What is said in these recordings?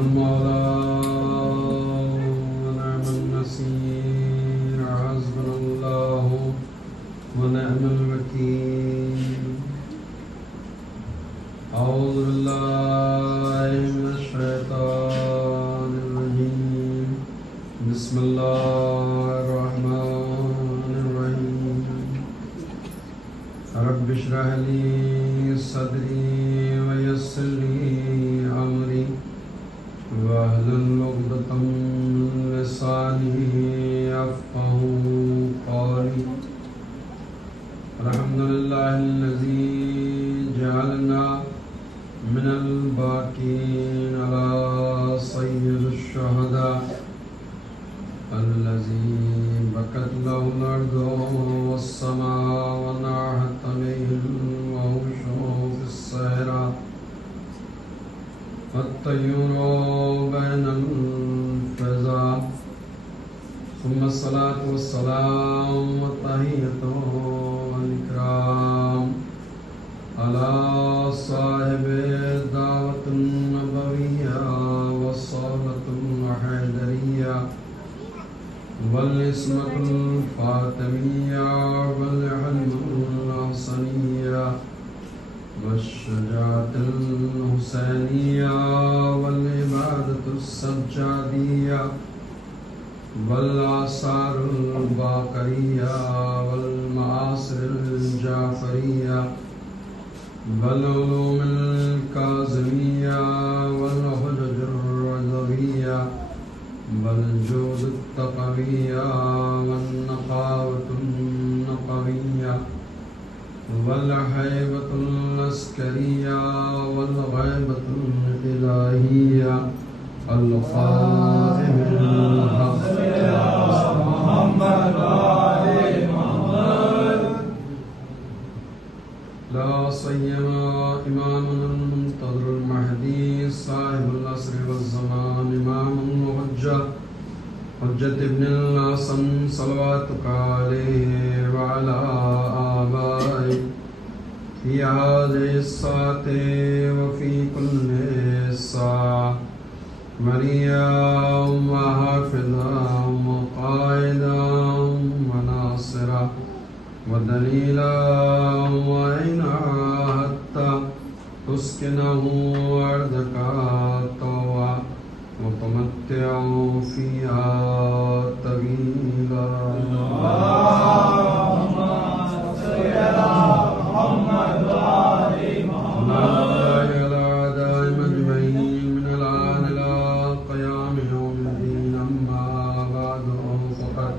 المولى ونعم النصير حسبنا الله ونعم الوكيل أعوذ بالله من الشيطان الرجيم بسم الله الرحمن الرحيم رب اشرح لي صدري ويسر لي أمري واحلل عقدة من لساني يفقهوا قولي الحمد لله الذي جعلنا من الباقين على سيد الشهداء الذي بكت له الأرض والسماء وناحت عليه الوحوش في الصحراء والطيور بين الفضاء ثم الصلاة والسلام والتحية والإكرام على صاحب الدعوة النبوية والصحبة الحيدرية والعصمة الفاطمية والحلم الحسنية والشجاعة الحسينية والعبادة السجادية والآثار الباقرية والمآثر الجعفرية والعلوم الكاظمية والحجج الرضوية والجود التقوية والنقاوة النقوية والهيبة العسكرية والغيبة الإلهية القائم بالحق محمد وآل محمد لا سيما إمامنا المنتظر المهدي صاحب العصر والزمان إمام الحجة حجة ابن الحسن صلواتك عليه وعلى آبائه في هذه الساعة وفي كل ساعة مريا وحافظا وقائدا وناصرا ودليلا وعينا حتى تسكنه أرضك طوعا وتمتع فيها طويلا اللهم صل على محمد وآل محمد على دائم أجمعين من الآن إلى قيام يوم الدين أما بعد فقد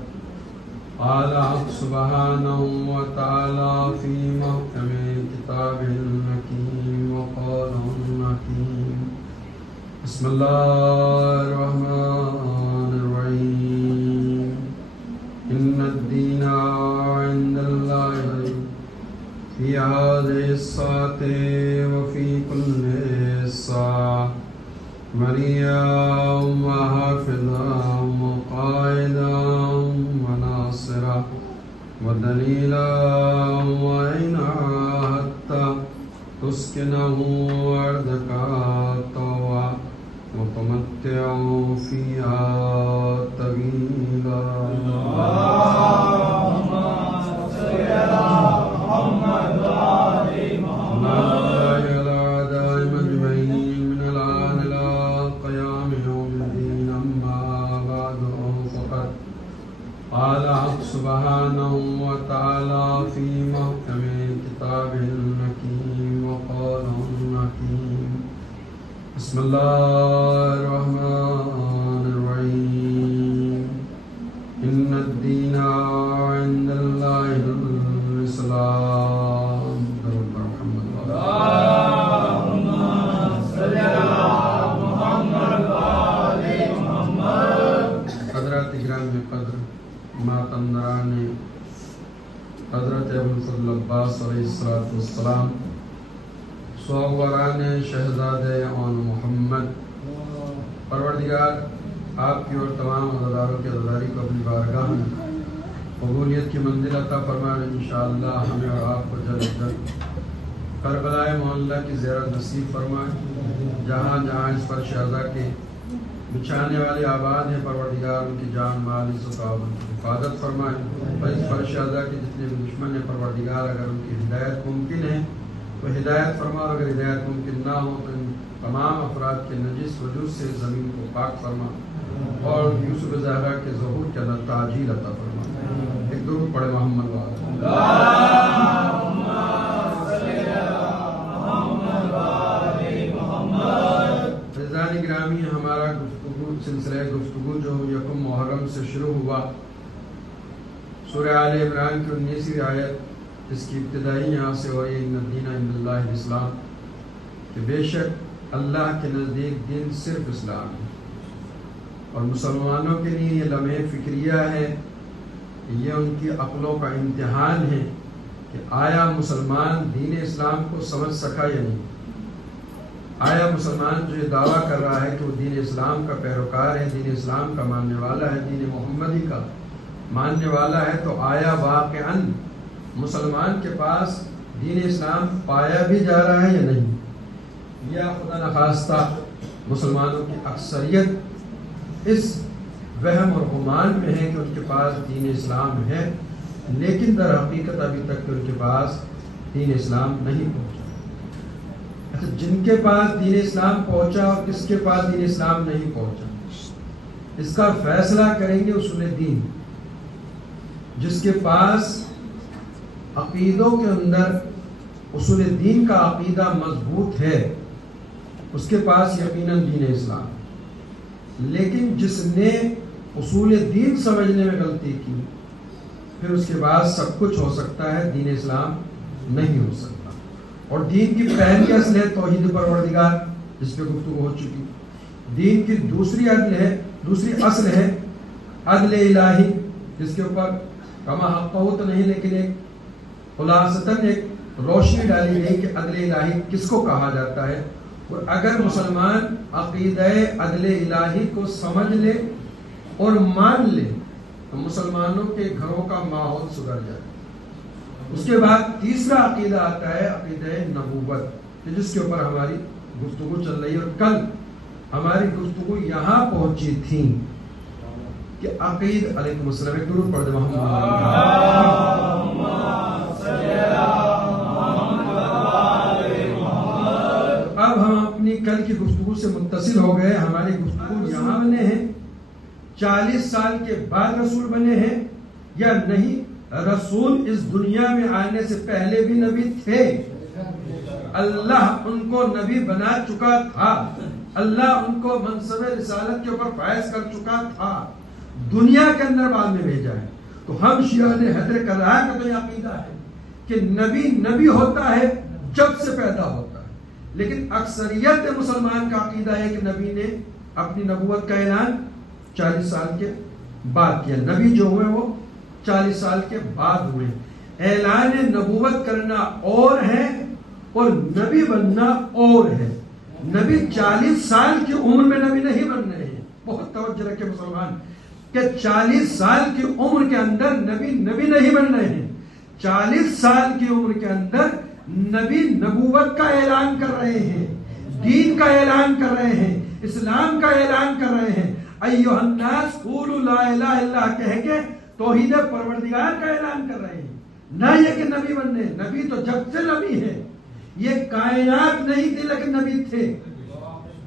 قال سبحانه وتعالى في محكم كتابه الحكيم وقوله الحكيم بسم الله الرحمن الرحيم إن الدين عند الله في هذه الساعة وفي كل ساعة مريا وحافظا وقائدا وناصرا ودليلا وعينا حتى تسكنه أرضك طوعا وتمتع فيها طويلا اللهم صل على محمد وآل محمد على دائم أجمعين من الآن إلى قيام يوم الدين أما بعد فقد قال سبحانه وتعالى في محكم كتابه الحكيم وقوله الحكيم بسم الله الرحمن الرحيم إن الدين عند الله الإسلام اللهم صل على محمد وآل محمد حضرات اکرام قدر ماتندران حضرت ابوالفضل عباس علیہ السلام صوران شہزاد آن محمد پروردگار آپ کی اور تمام عزاداروں کی عزاداری کو اپنی بارگاہ میں قبولیت کی منزل عطا فرمائے انشاءاللہ ہمیں اور آپ کو جلد کربلا معلیٰ کی زیارت نصیب فرمائے، جہاں جہاں اس پر شہزاد کے بچھانے والے آباد ہیں، پروردگار ان کی جان مال عزت و آبرو کی حفاظت فرمائے، اور اس فرشادہ کے جتنے بھی دشمن ہیں پروردگار اگر ان کی ہدایت ممکن ہے تو ہدایت فرما، اور اگر ہدایت ممکن نہ ہو تو ان تمام افراد کے نجس وجود سے زمین کو پاک فرما، اور یوسف زہرا کے ظہور کے اللہ تعجیل عطا فرما۔ ایک درود پڑھے محمد فیضان گرامی، ہمارا گفتگو سلسلہ گفتگو جو یکم محرم سے شروع ہوا، سورہ آل عمران کی 19ویں آیت اس کی ابتدائی یہاں سے ہو رہی ہے، ان الدین عند اللہ الاسلام، کہ بے شک اللہ کے نزدیک دین صرف اسلام ہے، اور مسلمانوں کے لیے یہ لمحہ فکریہ ہے، یہ ان کی عقلوں کا امتحان ہے کہ آیا مسلمان دین اسلام کو سمجھ سکا یا نہیں، آیا مسلمان جو یہ دعویٰ کر رہا ہے کہ وہ دین اسلام کا پیروکار ہے، دین اسلام کا ماننے والا ہے، دین محمدی کا ماننے والا ہے، تو آیا واقعاً مسلمان کے پاس دین اسلام پایا بھی جا رہا ہے یا نہیں، یا خدا نخواستہ مسلمانوں کی اکثریت اس وہم اور گمان میں ہے کہ ان کے پاس دین اسلام ہے، لیکن در حقیقت ابھی تک ان کے پاس دین اسلام نہیں پہنچا۔ اچھا، جن کے پاس دین اسلام پہنچا اور کس کے پاس دین اسلام نہیں پہنچا، اس کا فیصلہ کریں گے اصول دین۔ جس کے پاس عقیدوں کے اندر اصول دین کا عقیدہ مضبوط ہے اس کے پاس یقیناً دین اسلام، لیکن جس نے اصول دین سمجھنے میں غلطی کی پھر اس کے بعد سب کچھ ہو سکتا ہے، دین اسلام نہیں ہو سکتا۔ اور دین کی پہلی اصل ہے توحید پروردگار، جس پہ گفتگو ہو چکی۔ دین کی دوسری اصل ہے عدل الہی، جس کے اوپر کما حقہ تو نہیں لیکن ایک خلاصتاً ایک روشنی ڈالی گئی کہ عدل الہی کس کو کہا جاتا ہے، اور اگر مسلمان عقیدہ عدل الہی کو سمجھ لے اور مان لے تو مسلمانوں کے گھروں کا ماحول سدھر جائے۔ اس کے بعد تیسرا عقیدہ آتا ہے عقیدہ نبوت، جس کے اوپر ہماری گفتگو چل رہی ہے، اور کل ہماری گفتگو یہاں پہنچی تھی کہ عقید علیکم السلام، ایک درود پڑھ دے اب ہم اپنی کل کی گفتگو سے متصل ہو گئے، ہماری گفتگو یہاں بنے ہیں 40 سال کے بعد رسول بنے ہیں یا نہیں، رسول اس دنیا میں آنے سے پہلے بھی نبی تھے، اللہ ان کو نبی بنا چکا تھا، اللہ ان کو منصب رسالت کے اوپر فائز کر چکا تھا، دنیا کے اندر بعد میں بھیجا ہے۔ تو ہم شیعہ حیدر کرار کا تو یہ عقیدہ ہے کہ نبی ہوتا ہے جب سے پیدا ہوتا ہے، لیکن اکثریت مسلمان کا عقیدہ ہے کہ نبی نے اپنی نبوت کا اعلان 40 سال کے بعد کیا، نبی جو ہوئے وہ 40 سال کے بعد ہوئے۔ اعلان نبوت کرنا اور ہے اور نبی بننا اور ہے۔ نبی 40 سال کی عمر میں نبی نہیں بن رہے ہیں، بہت توجہ رکھے مسلمان، کہ 40 سال کی عمر کے اندر نبی نہیں بن رہے ہیں، 40 سال کی عمر کے اندر نبی نبوت کا اعلان کر رہے ہیں، دین کا اعلان کر رہے ہیں، اسلام کا اعلان کر رہے ہیں، ایھا الناس قولوا لا الہ الا اللہ کہہ کے توحید پروردگار کا اعلان کر رہے ہیں، نہ یہ کہ نبی بننے۔ نبی تو جب سے نبی ہے، یہ کائنات نہیں تھی لیکن نبی تھے،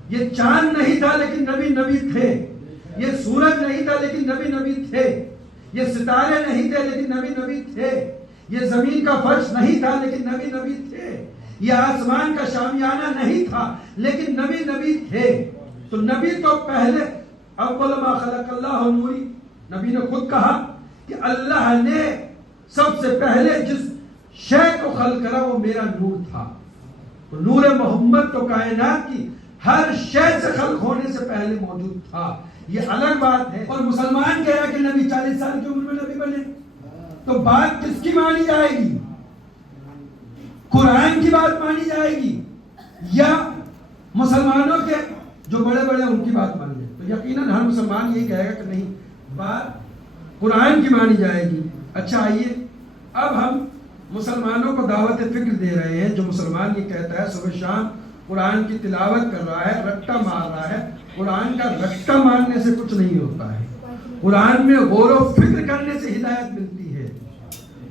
یہ چاند نہیں تھا لیکن نبی تھے، یہ سورج نہیں تھا لیکن نبی تھے، یہ ستارے نہیں تھے لیکن نبی تھے، یہ زمین کا فرش نہیں تھا لیکن نبی تھے، یہ آسمان کا شامیانہ نہیں تھا لیکن نبی تھے۔ تو نبی تو پہلے، اول ما خلق اللہ نوری، نبی نے خود کہا کہ اللہ نے سب سے پہلے جس شے کو خلق کرا وہ میرا نور تھا۔ تو نور محمد تو کائنات کی ہر شے سے خلق ہونے سے پہلے موجود تھا، یہ الگ بات ہے۔ اور مسلمان کہہ رہا کہ نبی 40 سال کی عمر میں نبی بنے، تو بات کس کی مانی جائے گی؟ قرآن کی بات مانی جائے گی یا مسلمانوں کے جو بڑے ان کی بات مانی جائے؟ تو یقیناً ہر مسلمان یہی کہے گا کہ نہیں، بات قرآن کی مانی جائے گی۔ اچھا آئیے اب ہم مسلمانوں کو دعوت فکر دے رہے ہیں، جو مسلمان یہ کہتا ہے صبح شام قرآن کی تلاوت کر رہا ہے، رٹا مار رہا ہے، قرآن کا رٹا مارنے سے کچھ نہیں ہوتا ہے، قرآن میں غور و فکر کرنے سے ہدایت ملتی ہے،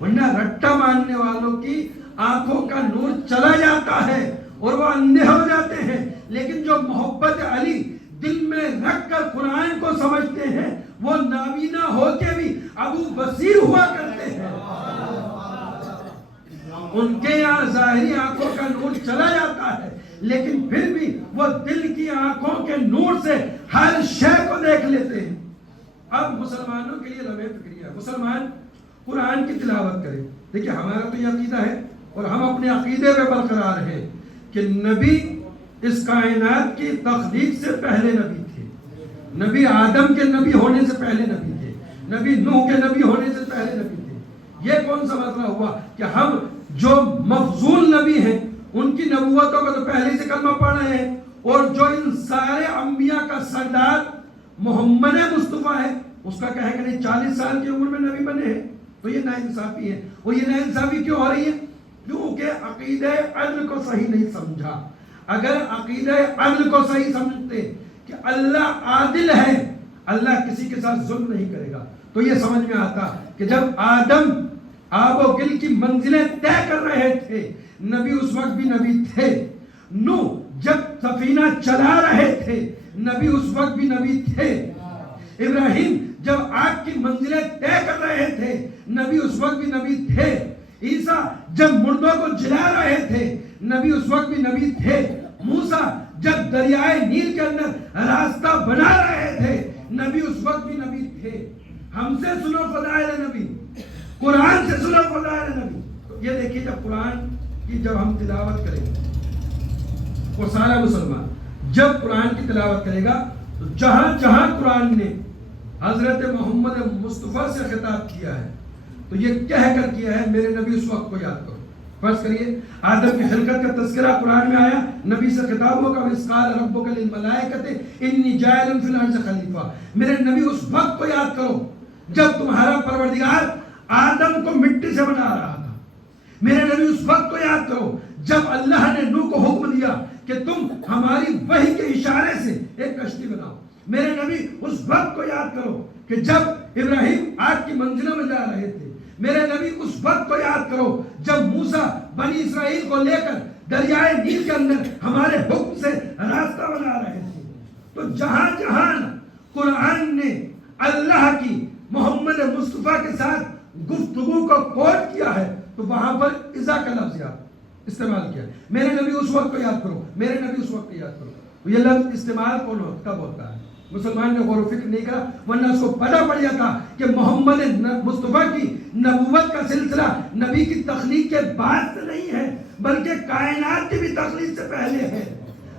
ورنہ رٹا مارنے والوں کی آنکھوں کا نور چلا جاتا ہے اور وہ اندھے ہو جاتے ہیں، لیکن جو محبت علی دل میں رکھ کر قرآن کو سمجھتے ہیں وہ نابینا ہو کے بھی ابو بصیر ہوا کرتے ہیں، ان کے یہاں ظاہری آنکھوں کا نور چلا جاتا ہے لیکن پھر بھی وہ دل کی آنکھوں کے نور سے ہر شے کو دیکھ لیتے ہیں۔ اب مسلمانوں کے لیے لمحہ فکریہ، مسلمان قرآن کی تلاوت کرے۔ دیکھیں ہمارا تو یہ عقیدہ ہے اور ہم اپنے عقیدے پہ برقرار ہیں کہ نبی اس کائنات کی تخلیق سے پہلے نبی تھے، نبی آدم کے نبی ہونے سے پہلے نبی تھے، نبی نوح کے نبی ہونے سے پہلے نبی تھے۔ یہ کون سا مسئلہ ہوا کہ ہم جو مفضول نبی ہیں ان کی نبوتوں کا تو پہلے سے کلمہ پڑھ رہے ہیں، اور جو ان سارے انبیاء کا سردار محمد مصطفیٰ ہے اس کا کہے کہ نہیں 40 سال کی عمر میں نبی بنے ہیں، تو یہ ناانصافی ہے۔ اور یہ ناانصافی کیوں ہو رہی ہے؟ کیونکہ عقیدہ عدل کو صحیح نہیں سمجھا۔ اگر عقیدہ عدل کو صحیح سمجھتے کہ اللہ عادل ہے، اللہ کسی کے ساتھ ظلم نہیں کرے گا، تو یہ سمجھ میں آتا کہ جب آدم آب و گل کی منزلیں طے کر رہے تھے نبی اس وقت بھی نبی تھے، نوح جب سفینہ چلا رہے تھے نبی اس وقت بھی نبی تھے، ابراہیم جب آگ کی منزلیں طے کر رہے تھے نبی اس وقت بھی نبی تھے، عیسیٰ جب مردوں کو جلا رہے تھے نبی اس وقت بھی نبی تھے، موسیٰ جب دریائے نیل کے اندر راستہ بنا رہے تھے نبی اس وقت بھی نبی تھے۔ ہم سے سنو فضائل نبی، قرآن سے سنو فضائل نبی۔ یہ دیکھیے جب قرآن کی جب ہم تلاوت کریں گے، وہ سارا مسلمان جب قرآن کی تلاوت کرے گا تو جہاں جہاں قرآن نے حضرت محمد مصطفیٰ سے خطاب کیا ہے تو یہ کہہ کر کیا ہے میرے نبی اس وقت کو یاد کرو۔ فرض کریے آدم کی خلقت کا تذکرہ قرآن میں آیا، نبی سے خطاب ہوگا وَإِذْ قَالَ رَبُّكَ لِلْمَلَائِكَةِ إِنِّي جَاعِلٌ فِي الْأَرْضِ خَلِيفَةً۔ میرے نبی اس وقت کو یاد کرو جب تمہارا پروردگار آدم کو مٹی سے بنا رہا تھا، میرے نبی اس وقت کو یاد کرو جب اللہ نے نوح کو حکم دیا کہ تم ہماری وحی کے اشارے سے ایک کشتی بناؤ، میرے نبی اس وقت کو یاد کرو کہ جب ابراہیم آگ کی منزلوں میں جا رہے تھے، میرے نبی اس وقت کو یاد کرو جب موسیٰ بنی اسرائیل کو لے کر دریائے نیل کے اندر ہمارے حکم سے راستہ بنا رہے تھے۔ تو جہاں جہاں قرآن نے اللہ کی محمد مصطفیٰ کے ساتھ گفتگو کو کوٹ کیا ہے تو وہاں پر اذا کا لفظ استعمال کیا ہے، میرے نبی اس وقت کو یاد کرو، میرے نبی اس وقت کو یاد کرو۔ تو یہ لفظ استعمال کب ہوتا ہے؟ مسلمان نے غور و فکر نہیں کرا، ورنہ اس کو پتہ پڑ جاتا کہ محمد مصطفیٰ کی نبوت کا سلسلہ نبی کی تخلیق کے بعد سے نہیں ہے بلکہ کائنات کی بھی تخلیق سے پہلے ہے،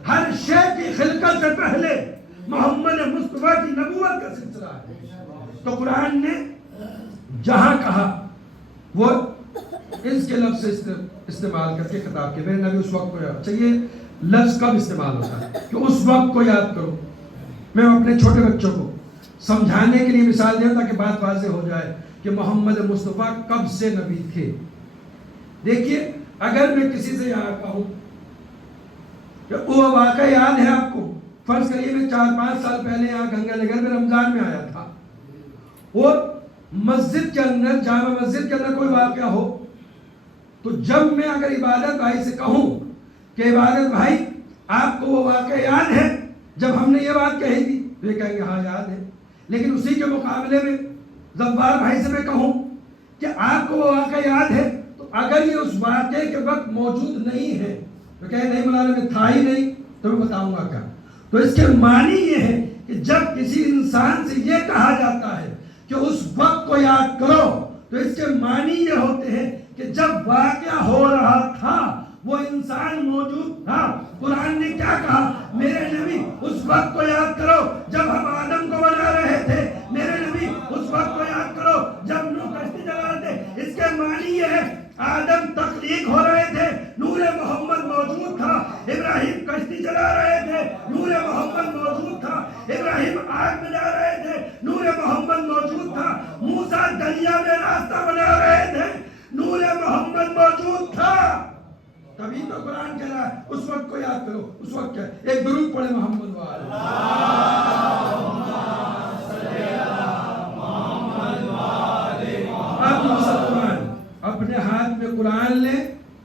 ہر شے کی خلقت سے پہلے محمد مصطفیٰ کی نبوت کا سلسلہ ہے۔ تو قرآن نے جہاں کہا وہ اس کے لفظ سے استعمال کر کے خطاب کیا، میرے نبی اس وقت کو یاد۔ چاہیے لفظ کب استعمال ہوتا ہے کہ اس وقت کو یاد کرو۔ میں اپنے چھوٹے بچوں کو سمجھانے کے لیے مثال دیں تاکہ بات واضح ہو جائے کہ محمد مصطفیٰ کب سے نبی تھے۔ دیکھیے اگر میں کسی سے یہاں کہوں کہ وہ واقعہ یاد ہے آپ کو، فرض کریے میں 4-5 سال پہلے یہاں گنگا نگر میں رمضان میں آیا تھا اور مسجد کے اندر جامع مسجد کے اندر کوئی واقعہ ہو تو جب میں اگر عبادت بھائی سے کہوں کہ عبادت بھائی آپ کو وہ واقعہ یاد ہے جب ہم نے یہ بات کہی تھی تو یہ کہیں گے ہاں یاد ہے، لیکن اسی کے مقابلے میں زبار بھائی سے میں کہوں کہ آپ کو وہ واقعہ یاد ہے تو اگر یہ اس واقعے کے وقت موجود نہیں ہے تو کہیں نہیں مولانا میں تھا ہی نہیں تو میں بتاؤں گا کیا۔ تو اس کے معنی یہ ہے کہ جب کسی انسان سے یہ کہا جاتا ہے کہ اس وقت کو یاد کرو تو اس کے معنی یہ ہوتے ہیں کہ جب واقعہ ہو رہا تھا وہ انسان موجود تھا۔ قرآن نے کیا کہا؟ میرے نبی اس وقت کو یاد کرو جب ہم آدم کو بنا رہے تھے، میرے نبی اس وقت کو یاد کرو جب نوح کشتی چلا رہے تھے۔ اس کے معنی یہ ہے آدم تخلیق ہو رہے تھے، نور محمد موجود تھا، ابراہیم کشتی چلا رہے تھے، نور محمد موجود تھا، ابراہیم آگ میں جا رہے تھے، نور محمد موجود تھا، موسیٰ دریا میں راستہ بنا رہے تھے، نور محمد موجود تھا۔ تبھی تو قرآن قرآن کہہ رہا ہے اس وقت کو یاد کرو. اس وقت کیا ہے؟ ایک درود پڑھے محمد قرآن اپنے ہاتھ میں قرآن لے,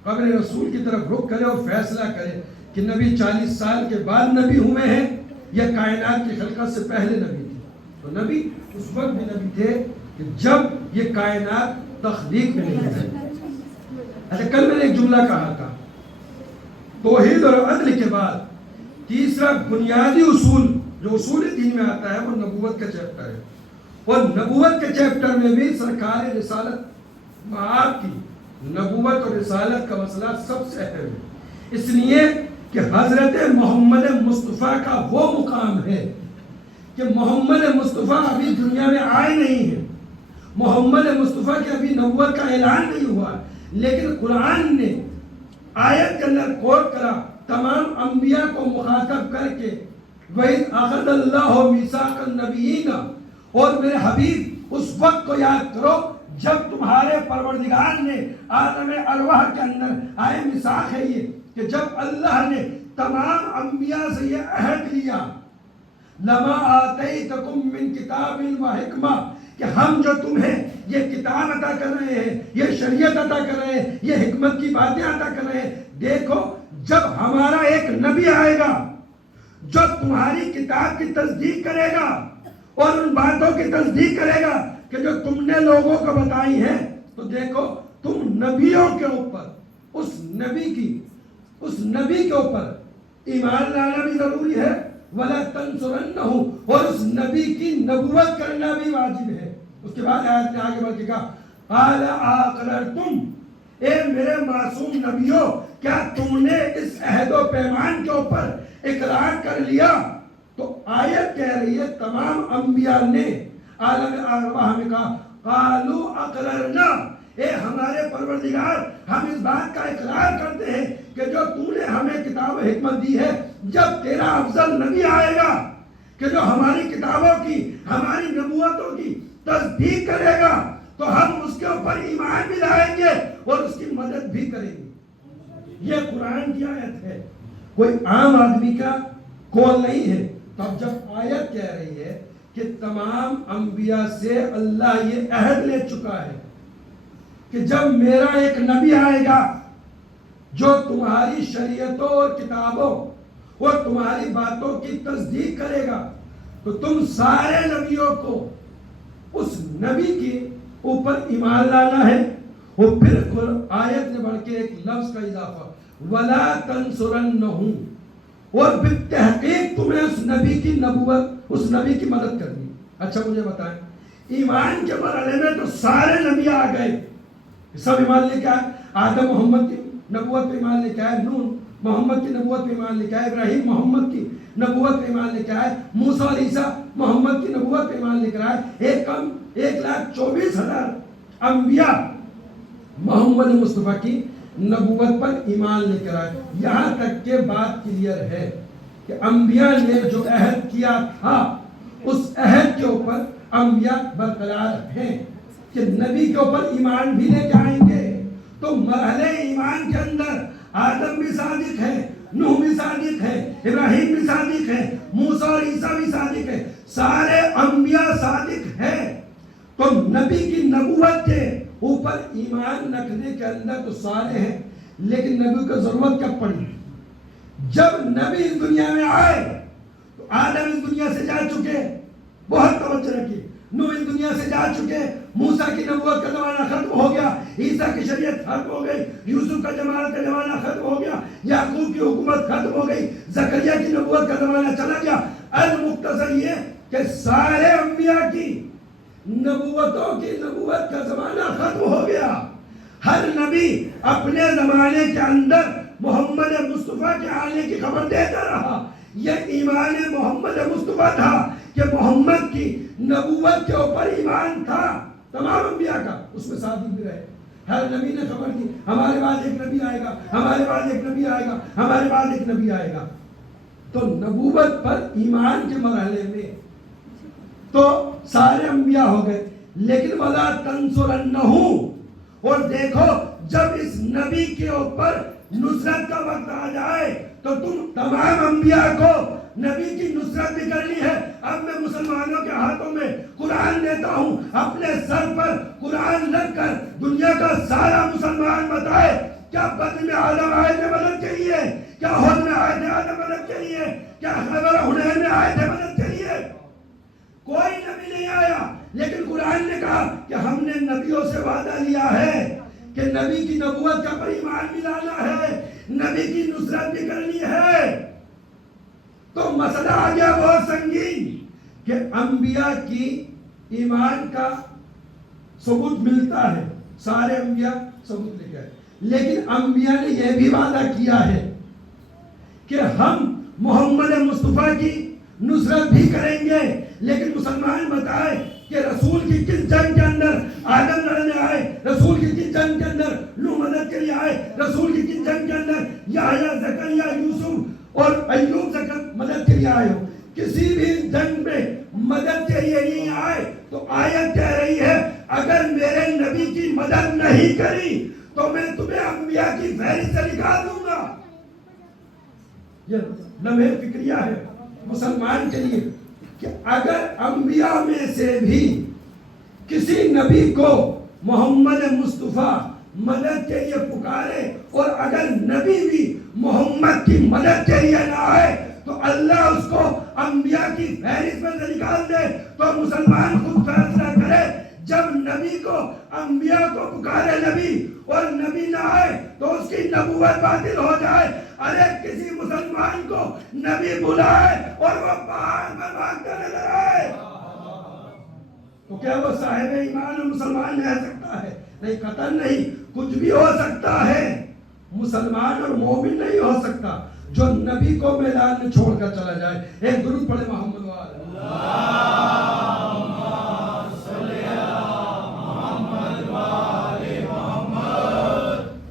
قبر رسول کی طرف رخ کرے اور فیصلہ کرے کہ نبی 40 سال کے بعد نبی ہوئے ہیں یا کائنات کی خلقت سے پہلے نبی تھے. تو نبی اس وقت بھی نبی تھے کہ جب یہ کائنات تخلیق میں نہیں تھے. اچھا, کل میں نے ایک جملہ کہا تھا, توحید اور عدل کے بعد تیسرا بنیادی اصول جو اصول دین میں آتا ہے وہ نبوت کا چیپٹر ہے. اور نبوت کے چیپٹر میں بھی سرکار رسالت آپ کی نبوت اور رسالت کا مسئلہ سب سے اہم ہے, اس لیے کہ حضرت محمد مصطفیٰ کا وہ مقام ہے کہ محمد مصطفیٰ ابھی دنیا میں آئے نہیں ہیں, محمد مصطفیٰ کی ابھی نبوت کا اعلان نہیں ہوا, لیکن قرآن نے آیت کے اندر کوٹ کرا تمام انبیاء کو مخاطب کر کے وَإِذْ أَخَذَ اللَّهُ مِيثَاقَ النَّبِيِّينَ, اور میرے حبیب اس وقت کو یاد کرو جب تمہارے پروردگار نے عالم ارواح کے اندر آئے میثاق ہے یہ کہ جب اللہ نے تمام انبیاء سے یہ عہد لیا لَمَا آتَيْتَكُم مِّن كِتَابٍ وَحِكْمَةٍ کہ ہم جو تمہیں یہ کتاب عطا کر رہے ہیں, یہ شریعت عطا کر رہے ہیں, یہ حکمت کی باتیں عطا کر رہے ہیں, دیکھو جب ہمارا ایک نبی آئے گا جو تمہاری کتاب کی تصدیق کرے گا اور ان باتوں کی تصدیق کرے گا کہ جو تم نے لوگوں کو بتائی ہیں, تو دیکھو تم نبیوں کے اوپر اس نبی کے اوپر ایمان لانا بھی ضروری ہے, وَلَا تَنْصُرَنَّهُ, اور اس نبی کی نبوت کرنا بھی واجب ہے. اس کے بعد آیت میں آگے بڑھ کے کہا قَالَ أَقْرَرْتُمْ, اے میرے معصوم نبیوں کیا تم نے اس عہد و پیمان کے اوپر اقرار کر لیا؟ تو آیت کہہ رہی ہے تمام انبیاء نے عالم ارواح میں کہا قَالُوا أَقْرَرْنَا, اے ہمارے پروردگار ہم اس بات کا اقرار کرتے ہیں کہ جو تو نے ہمیں کتاب و حکمت دی ہے, جب تیرا افضل نبی آئے گا کہ جو ہماری کتابوں کی ہماری نبوتوں کی تصدیق کرے گا تو ہم اس کے اوپر ایمان بھی لائیں گے اور اس کی مدد بھی کریں گے. یہ قرآن کی آیت ہے, کوئی عام آدمی کا قول نہیں ہے. تو اب جب آیت کہہ رہی ہے کہ تمام انبیاء سے اللہ یہ عہد لے چکا ہے کہ جب میرا ایک نبی آئے گا جو تمہاری شریعتوں اور کتابوں اور تمہاری باتوں کی تصدیق کرے گا, تو تم سارے نبیوں کو اس نبی کے اوپر ایمان لانا ہے. اور پھر آیت نے بڑھ کے ایک لفظ کا اضافہ وَلَا تَنْصُرَنَّهُ, اور پھر تحقیق تمہیں اس نبی کی نبوت, اس نبی کی مدد کرنی. اچھا مجھے بتائیں, ایمان کے مرحلے میں تو سارے نبی آ گئے, سب ایمان لے کے آئے. آدم محمد کی نبوت پہ ایمان لے کے آئے, نوح محمد کی نبوت پہ ایمان لے کے آئے, ابراہیم محمد کی نبوت پہ ایمان لے کے آئے, موسیٰ اور عیسیٰ محمد کی نبوت پہ ایمان لے کر آئے. 1,24,000 انبیاء محمد مصطفیٰ کی نبوت پر ایمان لے کر آئے. یہاں تک کہ بات کلیئر ہے کہ انبیاء نے جو عہد کیا تھا اس عہد کے اوپر انبیاء برقرار ہیں کہ نبی کے اوپر ایمان بھی لے کے آئیں گے. تو مرحلے ایمان کے اندر آدم بھی صادق ہے, نوح بھی صادق ہے, ابراہیم بھی صادق ہے, موسیٰ اور عیسیٰ بھی صادق ہے, سارے انبیاء صادق ہیں. تو نبی کی نبوت کے اوپر ایمان رکھنے کے اندر تو سارے ہیں, لیکن نبی کو ضرورت کب پڑی؟ جب نبی اس دنیا میں آئے تو آدم اس دنیا سے جا چکے, بہت توجہ رکھیے, نوح اس دنیا سے جا چکے, موسیٰ کی نبوت کا زمانہ ختم ہو گیا, عیسیٰ کی شریعت ختم ہو گئی, یوسف کا زمانہ ختم ہو گیا, یعقوب کی حکومت ختم ہو گئی, زکریا کی نبوت کا زمانہ چلا گیا. المختصر یہ کہ سارے انبیاء کی نبوتوں کی نبوت کا زمانہ ختم ہو گیا. ہر نبی اپنے زمانے کے اندر محمد مصطفیٰ کے آنے کی خبر دیتا رہا. یہ ایمان محمد مصطفیٰ تھا کہ محمد کی نبوت کے اوپر ایمان تھا تمام انبیاء کا, اس میں صادق بھی رہے. ہر نبی نے خبر دی ہمارے بعد ایک نبی آئے گا, ہمارے بعد ایک نبی آئے گا, ہمارے بعد ایک نبی آئے گا. تو نبوت پر ایمان کے مرحلے میں تو سارے انبیاء ہو گئے, لیکن وَلَا تَنْصُرَنَّهُ, اور دیکھو جب اس نبی کے اوپر نصرت کا وقت آ جائے تو تم تمام انبیاء کو نبی کی نصرت بھی کرنی ہے. اب میں مسلمانوں کے ہاتھوں میں قرآن دیتا ہوں, اپنے سر پر قرآن رکھ کر دنیا کا سارا مسلمان بتائے کیا بدر میں آدم آئے تھے مدد کے لیے, کیا احد میں آئے تھے آدم مدد کے لیے, کیا خیبر حنین میں آئے تھے مدد کے لیے؟ کوئی نبی نہیں آیا, لیکن قرآن نے کہا کہ ہم نے نبیوں سے وعدہ لیا ہے کہ نبی کی نبوت کا پر ایمان بھی لانا ہے, نبی کی نصرت بھی کرنی ہے. تو مسئلہ آ گیا بہت سنگین کہ انبیاء کی ایمان کا ثبوت ملتا ہے, سارے انبیاء ثبوت لے گئے, لیکن انبیاء نے یہ بھی وعدہ کیا ہے کہ ہم محمد مصطفیٰ کی نصرت بھی کریں گے. لیکن مسلمان بتائے کہ رسول کی کس جنگ کے اندر آدم لڑنے آئے, رسول کی کس جنگ کے اندر نوح مدد کے لیے آئے, رسول کی کس جنگ کے اندر یحییٰ, زکریا, یوسف اور ایوب مدد کے لیے آئے ہو؟ کسی بھی جنگ میں مدد کے لیے نہیں آئے. تو آیت کہہ رہی ہے اگر میرے نبی کی مدد نہیں کری تو میں تمہیں انبیاء کی فہرست سے نکال دوں گا. یہ لمحہ فکریہ ہے مسلمان کے لیے کہ اگر انبیاء میں سے بھی کسی نبی کو محمد مصطفیٰ مدد کے لیے پکارے اور اگر نبی بھی محمد کی مدد کے لیے نہ آئے تو اللہ اس کو انبیاء کی فہرست میں سے نکال دے. تو مسلمان خود فیصلہ کرے, جب نبی کو انبیاء کو پکارے نبی اور نبی نہ آئے تو اس کی نبوت باطل ہو جائے. ارے کسی مسلمان کو نبی بلائے اور وہ پہاڑ پر بھاگتا نظر آئے تو کیا وہ صاحب ایمان اور مسلمان رہ سکتا ہے؟ نہیں, قطعاً نہیں. کچھ بھی ہو سکتا ہے, مسلمان اور مومن نہیں ہو سکتا جو نبی کو میدان میں چھوڑ کر چلا جائے. ایک درود پڑھے محمد وآلہ.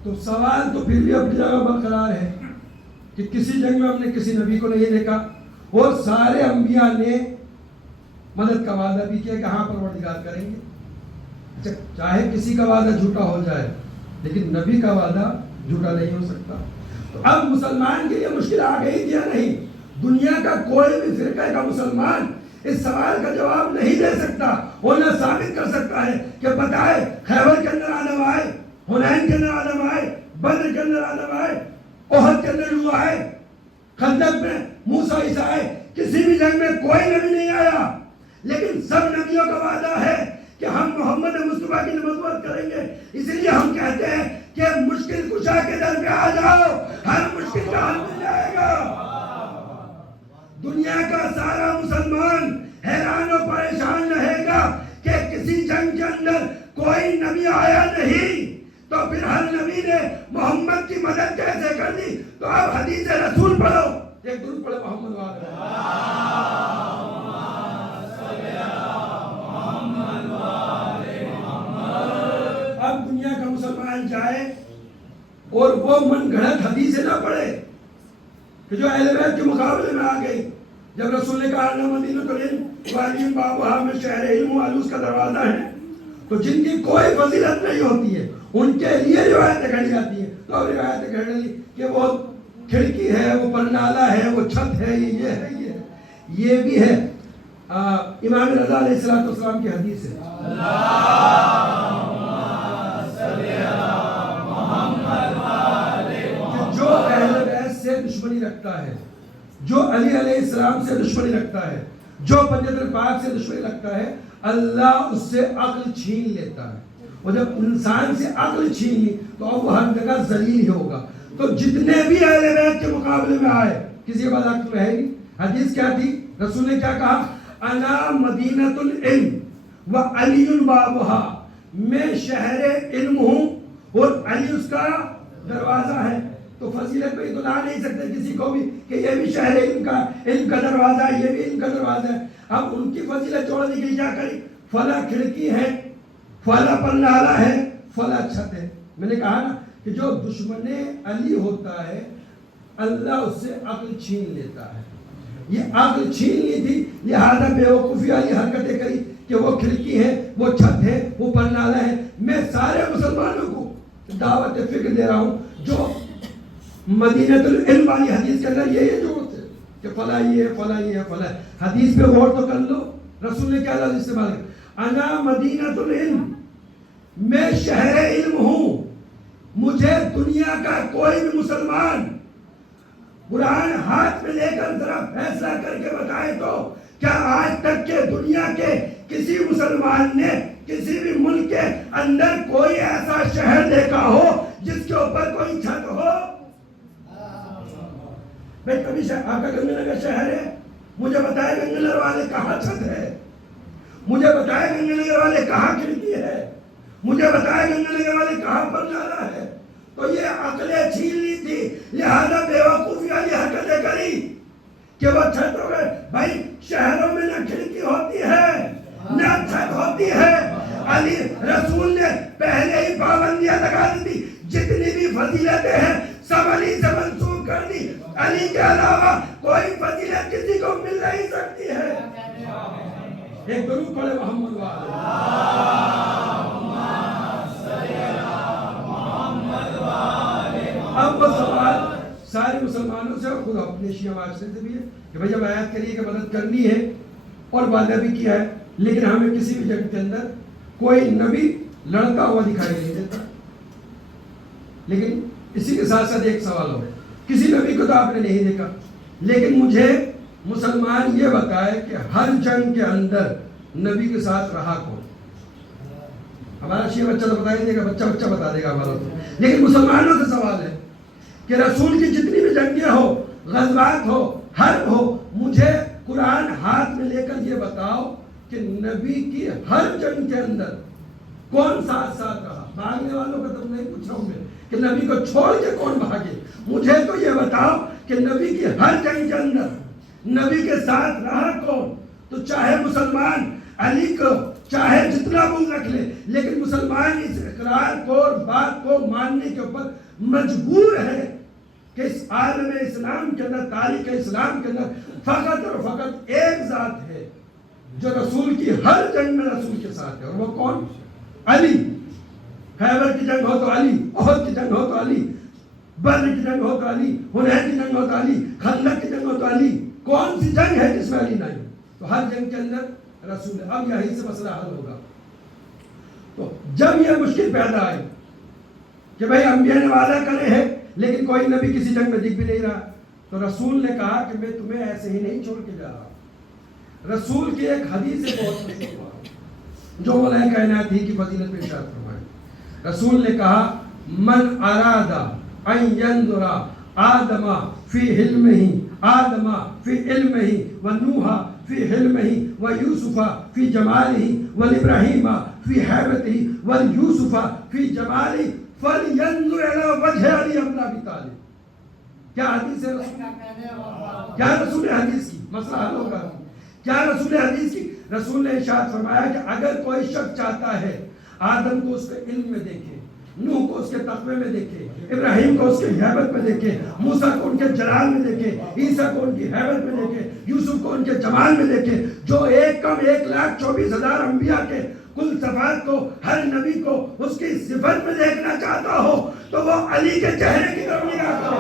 تو سوال تو پھر بھی اپنی جگہ برقرار ہے کہ کسی جنگ میں ہم نے کسی نبی کو نہیں دیکھا اور سارے انبیاء نے مدد کا وعدہ بھی کیا کہ ہاں پروردگار کریں گے. اچھا, چاہے کسی کا وعدہ جھوٹا ہو جائے لیکن نبی کا وعدہ جھوٹا نہیں ہو سکتا. تو اب مسلمان کے لیے مشکل آ گئی یا نہیں؟ دنیا کا کوئی بھی فرقہ کا مسلمان اس سوال کا جواب نہیں دے سکتا, وہ نہ ثابت کر سکتا ہے کہ بتائے خیبر کے اندر آدم آئے, حنین کے اندر آدم آئے, بدر کے اندر آدم آئے, احد کے اندر نوح آئے, خندق میں موسیٰ عیسیٰ آئے. کسی بھی جنگ میں کوئی نبی نہیں آیا, لیکن سب نبیوں کا وعدہ ہے کہ ہم محمد مصطفیٰ کی نبوت کریں گے. اسی لیے ہم کہتے ہیں کہ مشکل کشا کے در پہ آ جاؤ, ہر مشکل کا حل مل جائے گا. دنیا کا سارا مسلمان حیران و پریشان رہے گا کہ کسی جنگ کے اندر کوئی نبی آیا نہیں تو پھر ہر نبی نے محمد کی مدد کیسے کر دی؟ تو اب حدیث رسول پڑھو, ایک درود پڑھو محمد وآلہ. اب دنیا کا مسلمان جائے اور وہ من گھڑت حدیثیں نہ پڑھے کہ جو اہل بیت کے مقابلے میں آ گئی. جب رسول نے کہا مدینۃ العلم وعلیم بابھا میں شہر علم و علوس کا دروازہ ہے, تو جن کی کوئی فضیلت نہیں ہوتی ہے ان کے لیے روایتیں کہی جاتی ہیں. تو اب روایتیں کہہ رہی کہ وہ کھڑکی ہے, وہ پرنالہ ہے, وہ چھت ہے, یہ ہے, یہ بھی ہے. امام رضا علیہ السلام کی حدیث ہے, جو اہل بیت سے دشمنی رکھتا ہے, جو علی علیہ السلام سے دشمنی رکھتا ہے, جو پنجتر پاک سے دشمنی رکھتا ہے, اللہ اس سے عقل چھین لیتا ہے. اور جب انسان سے عقل چھین لی تو اب وہ ہر جگہ ذلیل ہی ہوگا. تو جتنے بھی اہل بیت کے مقابلے میں آئے کسی کے بعد عقل ہے نہیں. حدیث کیا تھی؟ رسول نے کیا کہا؟ انا مدینۃ العلم و علی بابھا, میں شہر علم ہوں اور علی اس کا دروازہ ہے. تو فضیلت پہ تو لا نہیں سکتے کسی کو بھی کہ یہ بھی شہر علم کا دروازہ ہے, یہ بھی علم کا دروازہ ہے. اب ان کی فضیلت چھوڑنے کے لیے کیا کری؟ فلاں کھڑکی ہے, فلاں پرنالہ ہے, فلاں چھت ہے. میں نے کہا نا کہ جو دشمن علی ہوتا ہے اللہ اس سے عقل چھین لیتا ہے. یہ عقل چھین لی تھی, لہذا بیوقوفی والی حرکتیں کری کہ وہ کھڑکی ہے, وہ چھت ہے, وہ پرنالہ ہے. میں سارے مسلمانوں کو دعوت فکر دے رہا ہوں جو مدینۃ العلم والی حدیث کے اندر یہ جوڑ تھے کہ فلاں یہ ہے، فلاں یہ ہے، فلاں حدیث پہ غور تو کر لو، رسول نے کیا لفظ استعمال کیا؟ انا مدینۃ العلم، میں شہر علم ہوں، مجھے دنیا کا کوئی بھی مسلمان قرآن ہاتھ میں لے کر ذرا فیصلہ کر کے بتائے تو کیا آج تک کے دنیا کے کسی مسلمان نے کسی بھی ملک کے اندر کوئی ایسا شہر دیکھا ہو جس کے اوپر کوئی چھت ہو؟ بھائی کبھی آپ کا گنگا نگر شہر ہے، مجھے بتائے گنگا نگر والے کہاں چھت ہے، مجھے بتائے گنگا نگر والے کہاں کھڑکی ہے، مجھے بتائے گنگا نگر والے کہاں پر نالا ہے؟ تو یہ عقلیں چھین لی تھی، لہذا بیوقوفی والی حرکتیں کری کہ وہ چھت ہو گئے۔ بھائی شہروں میں نہ کھڑکی ہوتی ہے نہ چھت ہوتی ہے، علی رسول نے پہلے ہی پابندیاں لگا دی تھی، جتنی بھی فضیلتیں ہیں سب علی سے منسوخ کر دی، علی کے علاوہ کوئی فضیلت کسی کو مل نہیں سکتی ہے۔ ایک درود پڑھے محمد اب وہ سوال سارے مسلمانوں سے اور خود اپنے شیعہ معاشرے سے بھی ہے کہ بھئی جب آیات کریے کہ مدد کرنی ہے اور وعدہ بھی کیا ہے، لیکن ہمیں کسی بھی جنگ کے اندر کوئی نبی لڑتا ہوا دکھائی نہیں دیتا۔ لیکن اسی کے ساتھ ساتھ ایک سوال ہو، کسی نبی کو تو آپ نے نہیں دیکھا، لیکن مجھے مسلمان یہ بتائے کہ ہر جنگ کے اندر نبی کے ساتھ رہا کون؟ ہمارا شیعہ بچہ تو بتا ہی دے گا، بچہ بتا دے گا ہمارا تو، لیکن مسلمانوں سے سوال ہے کہ رسول کی جتنی بھی جنگیں ہو، غزوات ہو، حرب ہو، مجھے قرآن ہاتھ میں لے کر یہ بتاؤ کہ نبی کی ہر جنگ کے اندر کون ساتھ ساتھ رہا؟ بھاگنے والوں کا تو نہیں پوچھ رہا ہوں میں کہ نبی کو چھوڑ کے کون بھاگے، مجھے تو یہ بتاؤ کہ نبی کی ہر جنگ کے اندر نبی کے ساتھ رہا کون؟ تو چاہے مسلمان علی کو چاہے جتنا منہ رکھ لے، لیکن مسلمان اس اقرار کو اور بات کو ماننے کے اوپر مجبور ہے کہ اس عالم اسلام کے اندر، تاریخ اسلام کے اندر فقط اور فقط ایک ذات ہے جو رسول کی ہر جنگ میں رسول کے ساتھ ہے، اور وہ کون؟ علی۔ خیبر کی جنگ ہو تو علی، احد کی جنگ ہو تو علی، بدر کی جنگ ہو تو علی، حنین کی جنگ ہو تو علی، خندق کی جنگ ہو تو علی۔ کون سی جنگ ہے جس میں علی نہیں؟ تو ہر جنگ کے اندر رسول ہے۔ اب یہیں سے مسئلہ حل ہوگا۔ تو جب یہ مشکل پیدا آئی کہ بھائی انبیاء نے وعدہ کرے ہیں لیکن کوئی نبی کسی جنگ میں دکھ بھی نہیں رہا، تو رسول نے کہا کہ میں تمہیں ایسے ہی نہیں چھوڑ کے جا رہا۔ رسول کی ایک حدیث سے بہت مشہور ہوا جو مولا کائنات ہی کی فضیلت میں ارشاد فرمائے۔ رسول نے کہا من اراد ان ينظر آدم فی علمہ، آدم فی علمہ، ونوح فی علمہ، ویوسف فی جمالہ، وابراہیم فی حیبتہ، ویوسف فی جمالہ، فلینظر الی وجہ علی بن ابی طالب۔ کیا حدیث ہے رسول؟ کیا رسول حدیث کی؟ مسئلہ حل ہوگا۔ کیا رسول حدیث کی؟ رسول نے ارشاد فرمایا کہ اگر کوئی شخص چاہتا ہے آدم کو اس کے علم میں دیکھے، نوح کو اس کے تقوی میں دیکھے، ابراہیم کو اس کے حیبت میں دیکھے، موسیٰ کو ان کے جلال میں دیکھے، عیسیٰ کو ان کی حیبت میں دیکھے، یوسف کو ان کے جمال میں دیکھے، جو ایک کم 1,24,000 انبیاء کے کل صفات کو، ہر نبی کو اس کی صفت میں دیکھنا چاہتا ہو تو وہ علی کے چہرے کی طرف نگاہ کرے۔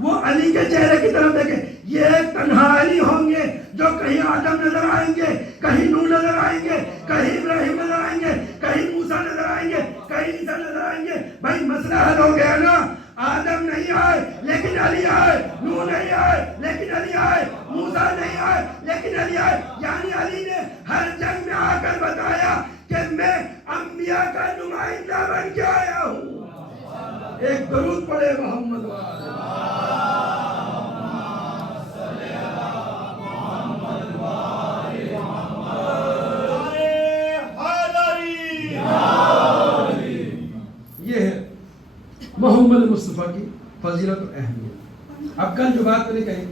وہ علی کے چہرے کی طرف دیکھے۔ یہ ایک تنہا علی ہوں گے جو کہیں آدم نظر آئیں گے، کہیں نوح نظر آئیں گے، کہیں ابراہیم نظر آئیں گے، کہیں موسیٰ نظر آئیں گے، کہیں عیسیٰ نظر آئیں گے۔ بھائی مسئلہ حل ہو گیا نا۔ آدم نہیں آئے لیکن علی آئے، نوح نہیں آئے لیکن علی آئے، موسیٰ نہیں آئے لیکن علی آئے۔ یعنی علی نے ہر جنگ میں آ کر بتایا کہ میں انبیاء کا نمائندہ بن کے آیا ہوں۔ ایک درود پڑھے محمد والے۔ یہ ہے محمد مصطفیٰ کی فضیلت اور اہمیت۔ اب کل جو بات میں نے کہی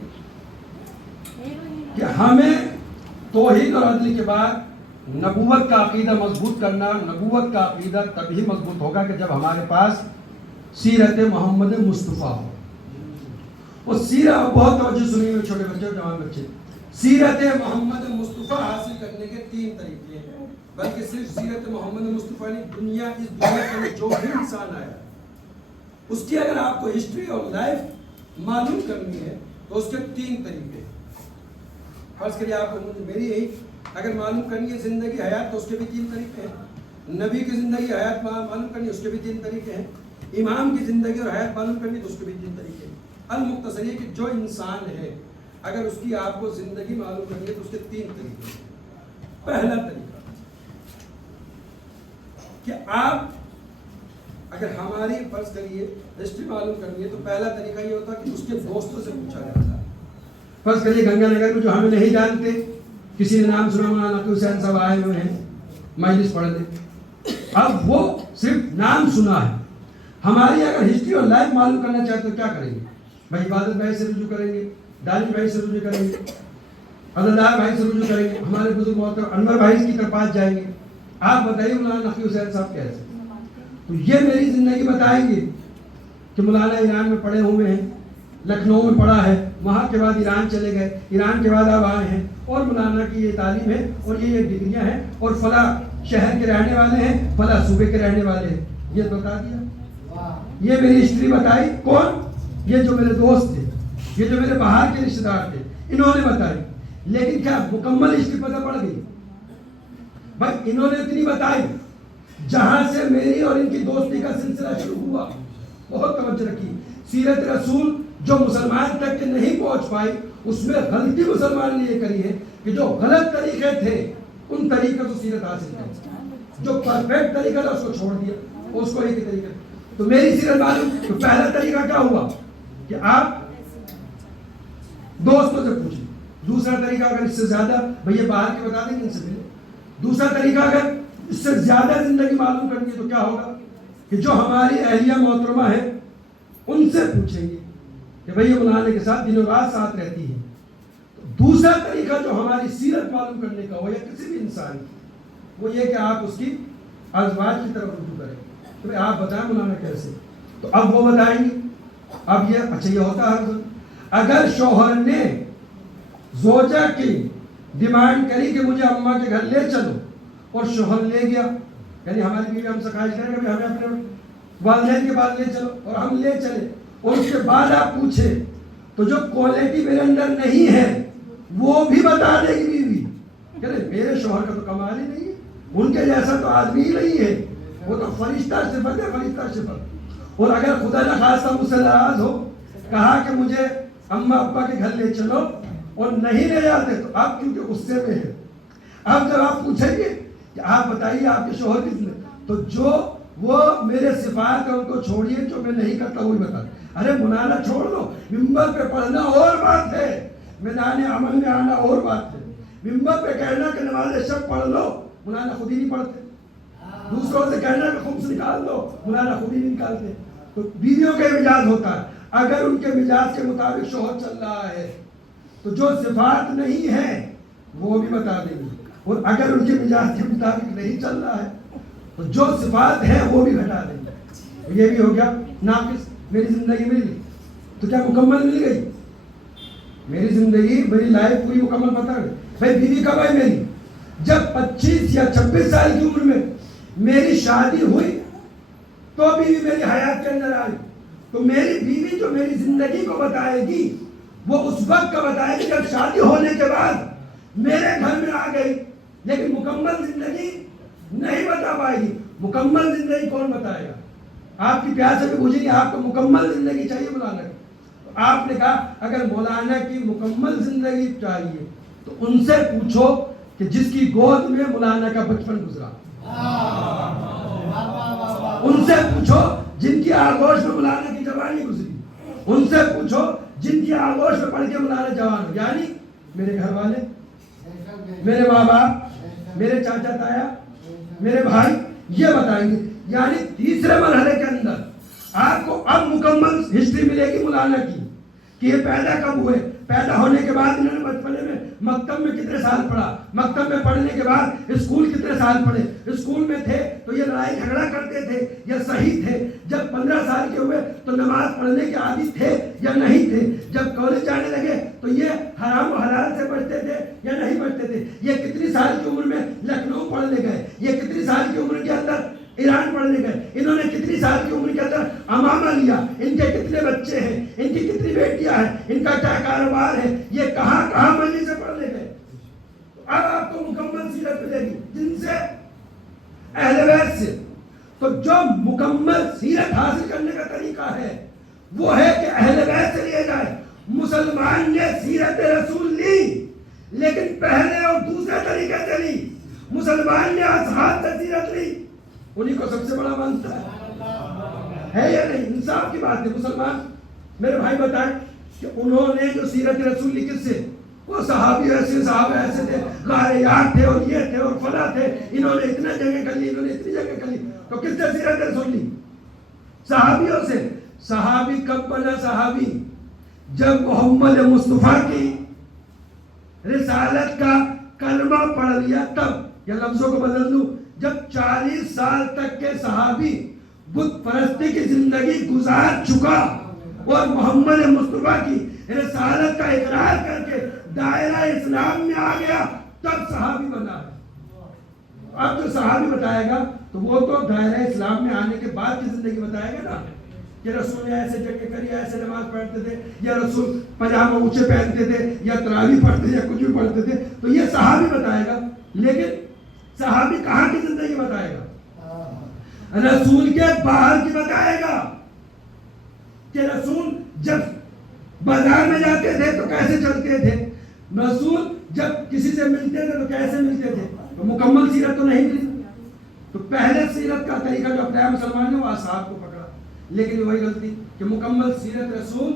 کہ ہمیں توحید اور عدل کے بعد نبوت کا عقیدہ مضبوط کرنا، نبوت کا عقیدہ تبھی مضبوط ہوگا کہ جب ہمارے پاس سیرت محمد مصطفیٰ ہو۔ وہ سیرت بہت توجہ سنیے ہوئے چھوٹے بچے اور جوان بچے، سیرت محمد مصطفیٰ حاصل کرنے کے 3 طریقے ہیں۔ بلکہ صرف سیرت محمد مصطفیٰ نے اس دنیا میں جو بھی انسان آیا اس کی اگر آپ کو ہسٹری اور لائف معلوم کرنی ہے تو اس کے 3 طریقے. فرض کریے آپ کو میری یہی اگر معلوم کرنی ہے زندگی حیات تو اس کے بھی 3 طریقے ہیں. نبی کی زندگی حیات معلوم کرنی ہے اس کے بھی 3 طریقے ہیں. امام کی زندگی اور حیات معلوم کرنی ہے تو اس کے بھی 3 طریقے ہیں. المختصر یہ کہ جو انسان ہے اگر اس کی آپ کو زندگی معلوم کرنی ہے تو اس کے 3 طریقے ہیں. پہلا طریقہ کہ آپ اگر ہماری فرض کریے ہسٹری معلوم کرنی ہے تو پہلا طریقہ یہ ہوتا ہے کہ اس کے دوستوں سے پوچھا جاتا ہے. فرض کریے گنگا نگر میں جو ہمیں نہیں جانتے کسی نے نام سنا مولانا نقی حسین صاحب آئے ہوئے ہیں مجلس پڑھ لیں. اب وہ صرف نام سنا ہے. ہماری اگر ہسٹری اور لائف معلوم کرنا چاہتے تو کیا کریں گے؟ بھائی عبادت بھائی سے رجوع کریں گے, دانی بھائی سے رجوع کریں گے, عبداللہ بھائی سے رجوع کریں گے, ہمارے بزرگ محترم انور بھائی کی طرف پاس جائیں گے. آپ بتائیے مولانا نقی حسین صاحب کیسے؟ تو یہ میری زندگی بتائیں گے کہ مولانا ایران میں پڑھے ہوئے ہیں, لکھنؤ میں پڑھا ہے, وہاں کے بعد ایران چلے گئے, ایران کے بعد اب آئے ہیں اور مولانا کی یہ تعلیم ہے اور یہ ڈگریاں ہیں اور فلاں شہر کے رہنے والے ہیں, فلاں صوبے کے رہنے والے ہیں. یہ بتا دیا. یہ میری ہسٹری بتائی. کون؟ یہ جو میرے دوست تھے, یہ جو میرے باہر کے رشتے دار تھے, انہوں نے بتائی. لیکن کیا مکمل ہسٹری پتہ پڑ گئی؟ بھائی انہوں نے اتنی بتائی جہاں سے میری اور ان کی دوستی کا سلسلہ شروع ہوا. بہت توجہ رکھیے. سیرت رسول جو مسلمان تک کے نہیں پہنچ پائی اس میں غلطی مسلمان نے یہ کری ہے کہ جو غلط طریقے تھے ان طریقے سے سیرت حاصل کر, جو پرفیکٹ طریقہ تھا اس کو چھوڑ دیا, اس کو ایک ہی طریقہ. تو میری سیرت معلوم تو پہلا طریقہ کیا ہوا کہ آپ دوستوں سے پوچھیں. دوسرا طریقہ اگر اس سے زیادہ بھیا باہر کے بتا دیں گے ان سے ملے. دوسرا طریقہ اگر اس سے زیادہ زندگی معلوم کرنی ہے تو کیا ہوگا کہ جو ہماری اہلیہ محترمہ ہے ان سے پوچھیں گے کہ بھئی مولانا کے ساتھ دن و رات ساتھ رہتی ہے. دوسرا طریقہ جو ہماری سیرت معلوم کرنے کا ہو یا کسی بھی انسان کی وہ یہ کہ آپ اس کی ازواج کی طرف رجوع کریں. تو آپ بتائیں مولانا کیسے؟ تو اب وہ بتائیں گے. اب یہ اچھا یہ ہوتا ہے اگر شوہر نے زوجہ کی ڈیمانڈ کری کہ مجھے اماں کے گھر لے چلو اور شوہر لے گیا, یعنی ہماری بیوی ہم سے خواہش کریں کہ ہمیں اپنے والدین کے بعد لے چلو اور ہم لے چلے اور اس کے بعد آپ پوچھے تو جو کوالٹی میرے اندر نہیں ہے وہ بھی بتا دے گی بیوی کہ میرے شوہر کا تو کمال ہی نہیں ہے, ان کے جیسا تو آدمی ہی نہیں ہے, وہ تو فرشتہ صفت ہے, فرشتہ صفت. اور اگر خدا نہ خواستہ مجھ سے ناراض ہو کہا کہ مجھے اماں ابا کے گھر لے چلو اور نہیں لے جاتے تو آپ کیونکہ غصے میں ہے. اب جب آپ پوچھیں گے کہ آپ بتائیے آپ کے شوہر کس نے, تو جو وہ میرے صفات ہے ان کو چھوڑیے, جو میں نہیں کرتا وہی بتا. ارے مولانا چھوڑ دو, منبر پہ پڑھنا اور بات ہے, میدان عمل میں آنا اور بات ہے. منبر پہ کہنا کہ نماز شب پڑھ لو, مولانا خود ہی نہیں پڑھتے. دوسروں سے کہنا کہ خمس نکال دو, مولانا خود ہی نہیں نکالتے. تو بیویوں کا مزاج ہوتا ہے, اگر ان کے مزاج کے مطابق شوہر چل رہا ہے تو جو صفات نہیں ہے وہ بھی بتا دیں گے, اور اگر ان کے مزاج کے مطابق نہیں چل رہا ہے تو جو صفات ہیں وہ بھی گھٹا دیں گے. یہ بھی ہو گیا ناقص. میری زندگی مل گئی تو کیا مکمل مل گئی؟ میری زندگی میری لائف پوری مکمل پتہ ہے. بھائی بیوی کب آئی میری؟ جب 25 یا 26 سال کی عمر میں میری شادی ہوئی تو بیوی میری حیات کے اندر آئی. تو میری بیوی جو میری زندگی کو بتائے گی وہ اس وقت کا بتائے گی جب شادی ہونے کے بعد میرے گھر میں آ گئی, لیکن مکمل زندگی نہیں بتا پائے گی. مکمل زندگی کون بتائے گا؟ آپ کی پیار سے بھی پوچھیں گے آپ کو مکمل زندگی چاہیے مولانا کی, تو آپ نے کہا اگر مولانا کی مکمل زندگی چاہیے تو ان سے پوچھو کہ جس کی گود میں مولانا کا بچپن گزرا, ان سے پوچھو جن کی آغوش میں مولانا کی جوانی گزری, ان سے پوچھو جن کی آغوش میں پڑھ کے مولانا جوان ہو, یعنی میرے گھر والے, میرے ماں باپ, میرے چاچا تایا, میرے بھائی, یہ بتائیں گے. یعنی تیسرے مرحلے کے اندر آپ کو اب مکمل ہسٹری ملے گی مولانا کی کہ یہ پیدا کب ہوئے, پیدا ہونے کے بعد انہوں نے بچپنے میں مکتب میں کتنے سال پڑھا, مکتب میں پڑھنے کے بعد اسکول کتنے سال پڑھے, اسکول میں تھے تو یہ لڑائی جھگڑا کرتے تھے یا صحیح تھے, جب 15 سال کے ہوئے تو نماز پڑھنے کے عادی تھے یا نہیں تھے, جب کالج جانے لگے تو یہ حرام و حلال سے بچتے تھے یا نہیں بچتے تھے, یہ کتنی سال کی عمر میں لکھنؤ پڑھنے گئے, ان کے کتنے بچے ہیں، ان کی کتنی بیٹیاں ہیں، ان کا کیا کاروبار ہے، یہ کہاں کہاں مجلس سے پڑھنے گئے. اب آپ کو مکمل سیرت ملے گی جن سے اہل بیت سے. تو جو مکمل سیرت حاصل کرنے کا طریقہ ہے وہ ہے کہ اہل بیت سے لیے جائے. مسلمان نے سیرت رسول لی لیکن پہلے اور دوسرے طریقے سے لی. مسلمان نے اصحاب سے سیرت لی، انہیں کو سب سے بڑا مانتا ہے یا نہیں؟ انصاف کی بات ہے. مسلمان میرے بھائی بتائیں کہ انہوں نے جو سیرت رسول لی کس سے؟ وہ صحابی ایسے، صحابہ ایسے تھے، غاریات تھے اور یہ تھے اور فلاں تھے، انہوں نے اتنے جگہ کر لی، انہوں نے اتنی جگہ کر لی. تو کس سے سیرت رسول لی؟ صحابیوں سے. صحابی کب بنا صحابی؟ جب محمد مصطفیٰ کی رسالت کا کلمہ پڑھ لیا تب. یا لفظوں کو بدل دوں، جب 40 سال تک کے صحابی بت پرستی کی زندگی گزار چکا اور محمد مصطفیٰ کی رسالت کا اقرار کر کے دائرہ اسلام میں آ گیا تب صحابی بنا ہے. اب جو صحابی بتائے گا تو وہ تو دائرہ اسلام میں آنے کے بعد کی زندگی بتائے گا نا، کہ رسول نے ایسے جگہ کری، ایسے نماز پڑھتے تھے، یا رسول پجامہ اونچے پہنتے تھے، یا تراویح پڑھتے تھے، یا کچھ بھی پڑھتے تھے. تو یہ صحابی بتائے گا. لیکن صحابی کہاں کی زندگی بتائے گا؟ رسول کے باہر کی بتائے گا. کہ رسول جب بازار میں جاتے تھے تو کیسے چلتے تھے، رسول جب کسی سے ملتے تھے تو کیسے ملتے تھے. تو مکمل سیرت تو نہیں ملی. تو پہلے سیرت کا طریقہ جو اپنایا مسلمان نے وہ اصحاب کو پکڑا. لیکن وہی غلطی کہ مکمل سیرت رسول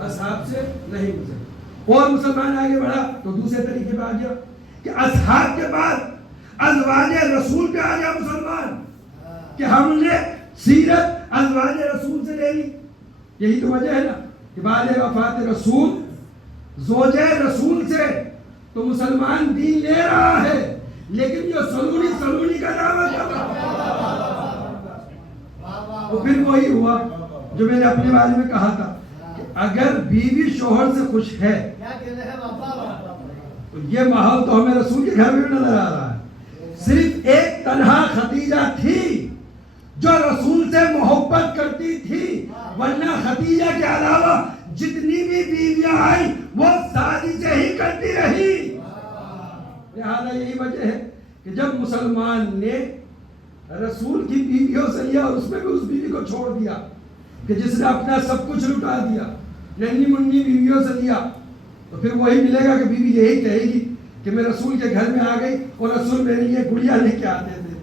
اصحاب سے نہیں گزری. اور مسلمان آگے بڑھا تو دوسرے طریقے پہ آ گیا کہ اصحاب کے بعد ازواج رسول پہ آ گیا مسلمان، کہ ہم نے سیرت ازواج رسول سے لے لی. یہی تو وجہ ہے نا کہ بعد وفات رسول زوج رسول سے تو مسلمان دین لے رہا ہے، لیکن جو سلونی کا دعویٰ کر رہا وہ پھر وہی ہوا جو میں نے اپنے بارے میں کہا تھا کہ اگر بیوی شوہر سے خوش ہے تو یہ ماحول تو ہمیں رسول کے گھر میں بھی نظر آ رہا ہے. صرف ایک تنہا خدیجہ تھی جو رسول سے محبت کرتی تھی، ورنہ خدیجہ کے علاوہ جتنی بھی بیویاں آئی وہ سازشیں ہی کرتی رہی. لہذا یہی وجہ ہے کہ جب مسلمان نے رسول کی بیویوں سے لیا اور اس میں بھی اس بیوی کو چھوڑ دیا کہ جس نے اپنا سب کچھ لٹا دیا، ننھی منی بیویوں سے لیا، تو پھر وہی ملے گا کہ بیوی یہی کہے گی کہ میں رسول کے گھر میں آ گئی اور رسول میرے لیے گڑیا لے کے آتے تھے.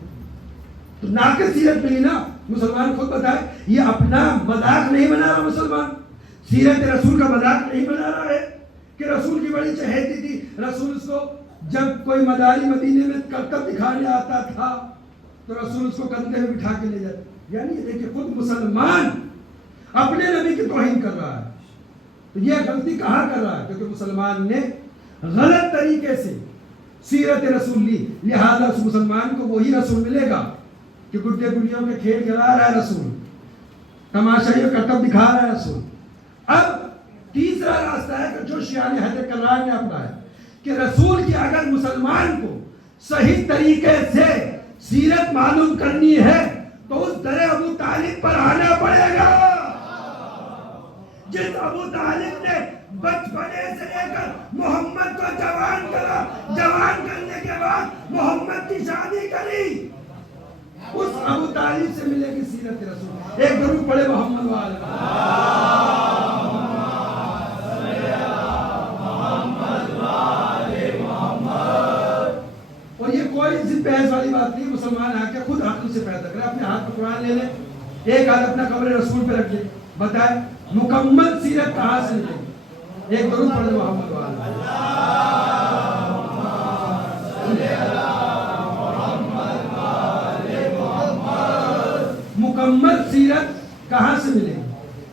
تو ناقص سیرت ملی نا. مسلمان خود بتائے یہ اپنا مذاق نہیں بنا رہا. مسلمان سیرت رسول کا مذاق نہیں بنا رہا ہے کہ رسول کی بڑی چہیتی تھی. رسول اس کو جب کوئی مداری مدینے میں کرتب دکھانے آتا تھا تو رسول اس کو کندھے میں بٹھا کے لے جاتے. یعنی دیکھیں خود مسلمان اپنے نبی کی توہین کر رہا ہے. تو یہ غلطی کہاں کر رہا ہے؟ کیونکہ مسلمان نے غلط طریقے سے سیرت رسول لی. لہذا اس مسلمان کو وہی رسول ملے گا کہ گڈے گڈیوں کے کھیل کھلا رہا ہے رسول، تماشائیوں کرتب دکھا رہا ہے رسول. اب تیسرا راستہ ہے کہ جو شیعہ حضرت کرار نے اپنایا کہ رسول کی اگر مسلمان کو صحیح طریقے سے سیرت معلوم کرنی ہے تو اس در ابو طالب پر آنا پڑے گا. جس ابو طالب نے بچپنے سے لے کر محمد کو جوان کرا، جوان کرنے کے بعد محمد کی شادی کری، اس ابو طالب سے ملے گی سیرت رسول. ایک درود پڑھے محمد والے. اور یہ کوئی ضد بحث والی بات نہیں. مسلمان آ کے خود عقل سے پیدا کرے، اپنے ہاتھ میں قرآن لے لیں، ایک ہاتھ اپنا قبر رسول پہ رکھ لیں، بتائے مکمل سیرت کہاں سے ملے گی. ایک درود پڑھے محمد والے. مکمل سیرت کہاں سے ملے گی؟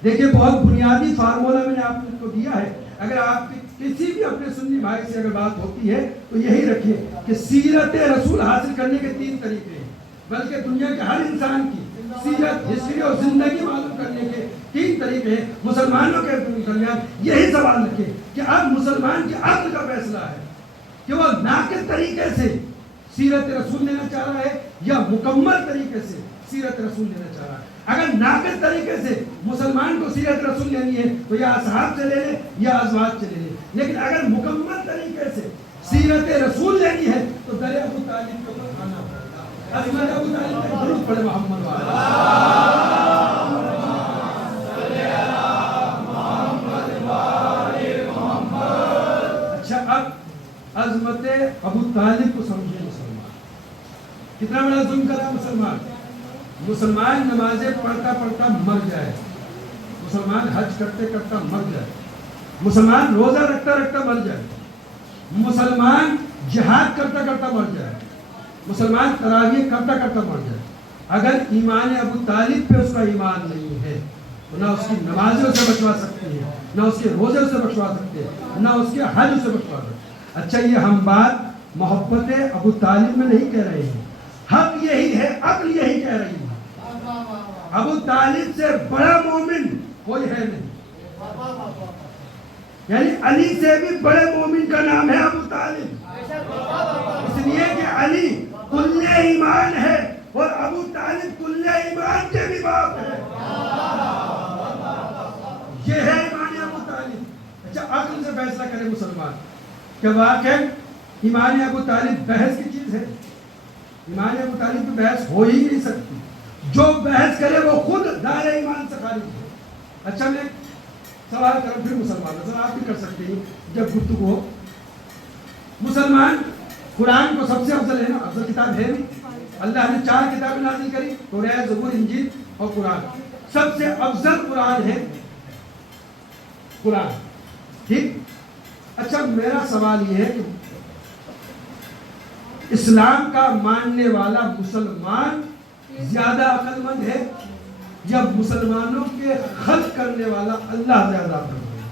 دیکھیں بہت بنیادی فارمولہ میں نے آپ کو دیا ہے. اگر آپ کسی بھی اپنے سنی بھائی سے اگر بات ہوتی ہے تو یہی رکھیے کہ سیرت رسول حاصل کرنے کے 3 طریقے ہیں، بلکہ دنیا کے ہر انسان کی سیرت، ہسٹری اور زندگی معلوم کرنے کے 3 طریقے ہیں. مسلمانوں کے درمیان یہی سوال رکھے کہ اب مسلمان کی عقل کا فیصلہ ہے کہ وہ ناقص طریقے سے سیرت رسول لینا چاہ رہا ہے یا مکمل طریقے سے سیرت رسول لینا چاہ رہا ہے. اگر ناقص طریقے سے مسلمان کو سیرت رسول لینی ہے تو یا اصحاب سے لے لے یا ازواج سے لے لے, لیکن اگر مکمل طریقے سے سیرت رسول لینی ہے تو در ابو طالب کے اوپر آنا پڑتا. عظمت ابو طالب کا درود پڑھے محمد والا. اچھا, اب عظمت ابو طالب کو سمجھے مسلمان. کتنا بڑا ظلم کرا مسلمان. مسلمان نمازیں پڑھتا پڑھتا مر جائے, مسلمان حج کرتے کرتا مر جائے, مسلمان روزہ رکھتا رکھتا مر جائے, مسلمان جہاد کرتا کرتا مر جائے, مسلمان تراویح کرتا کرتا مر جائے, اگر ایمان ابو طالب پہ اس کا ایمان نہیں ہے تو نہ اس کی نمازیں اسے بچوا سکتی ہیں, نہ اس کے روزے اسے بچوا سکتے ہیں, نہ اس کے حج اسے بچوا سکتے ہیں. اچھا, یہ ہم بات محبت ابو طالب میں نہیں کہہ رہے ہیں, حق یہی ہے, عقل یہی کہہ رہی ہے. ابو طالب سے بڑا مومن کوئی ہے نہیں, یعنی علی سے بھی بڑے مومن کا نام ہے ابو طالب, اس لیے کہ علی کل ایمان ہے اور ابو طالب کل ایمان کے بھی باپ ہے. یہ ہے ایمان ابو طالب. اچھا, عقل سے فیصلہ کرے مسلمان کہ واقع ایمان ابو طالب بحث کی چیز ہے. ایمان ابو طالب کی بحث ہو ہی نہیں سکتی. جو بحث کرے وہ خود دائرہ ایمان سے خارج ہے. اچھا, میں سوال کروں پھر مسلمان سے, آپ بھی کر سکتے ہیں جب گفتگو ہو. مسلمان قرآن کو سب سے افضل ہے نا, افضل کتاب ہے نہیں. اللہ نے 4 کتابیں نازل کری, توریت, زبور, انجیل اور قرآن. سب سے افضل قرآن ہے قرآن, ٹھیک. اچھا, میرا سوال یہ ہے کہ اسلام کا ماننے والا مسلمان زیادہ عقل مند ہے یا مسلمانوں کے خلق کرنے والا اللہ زیادہ عقل مند ہے؟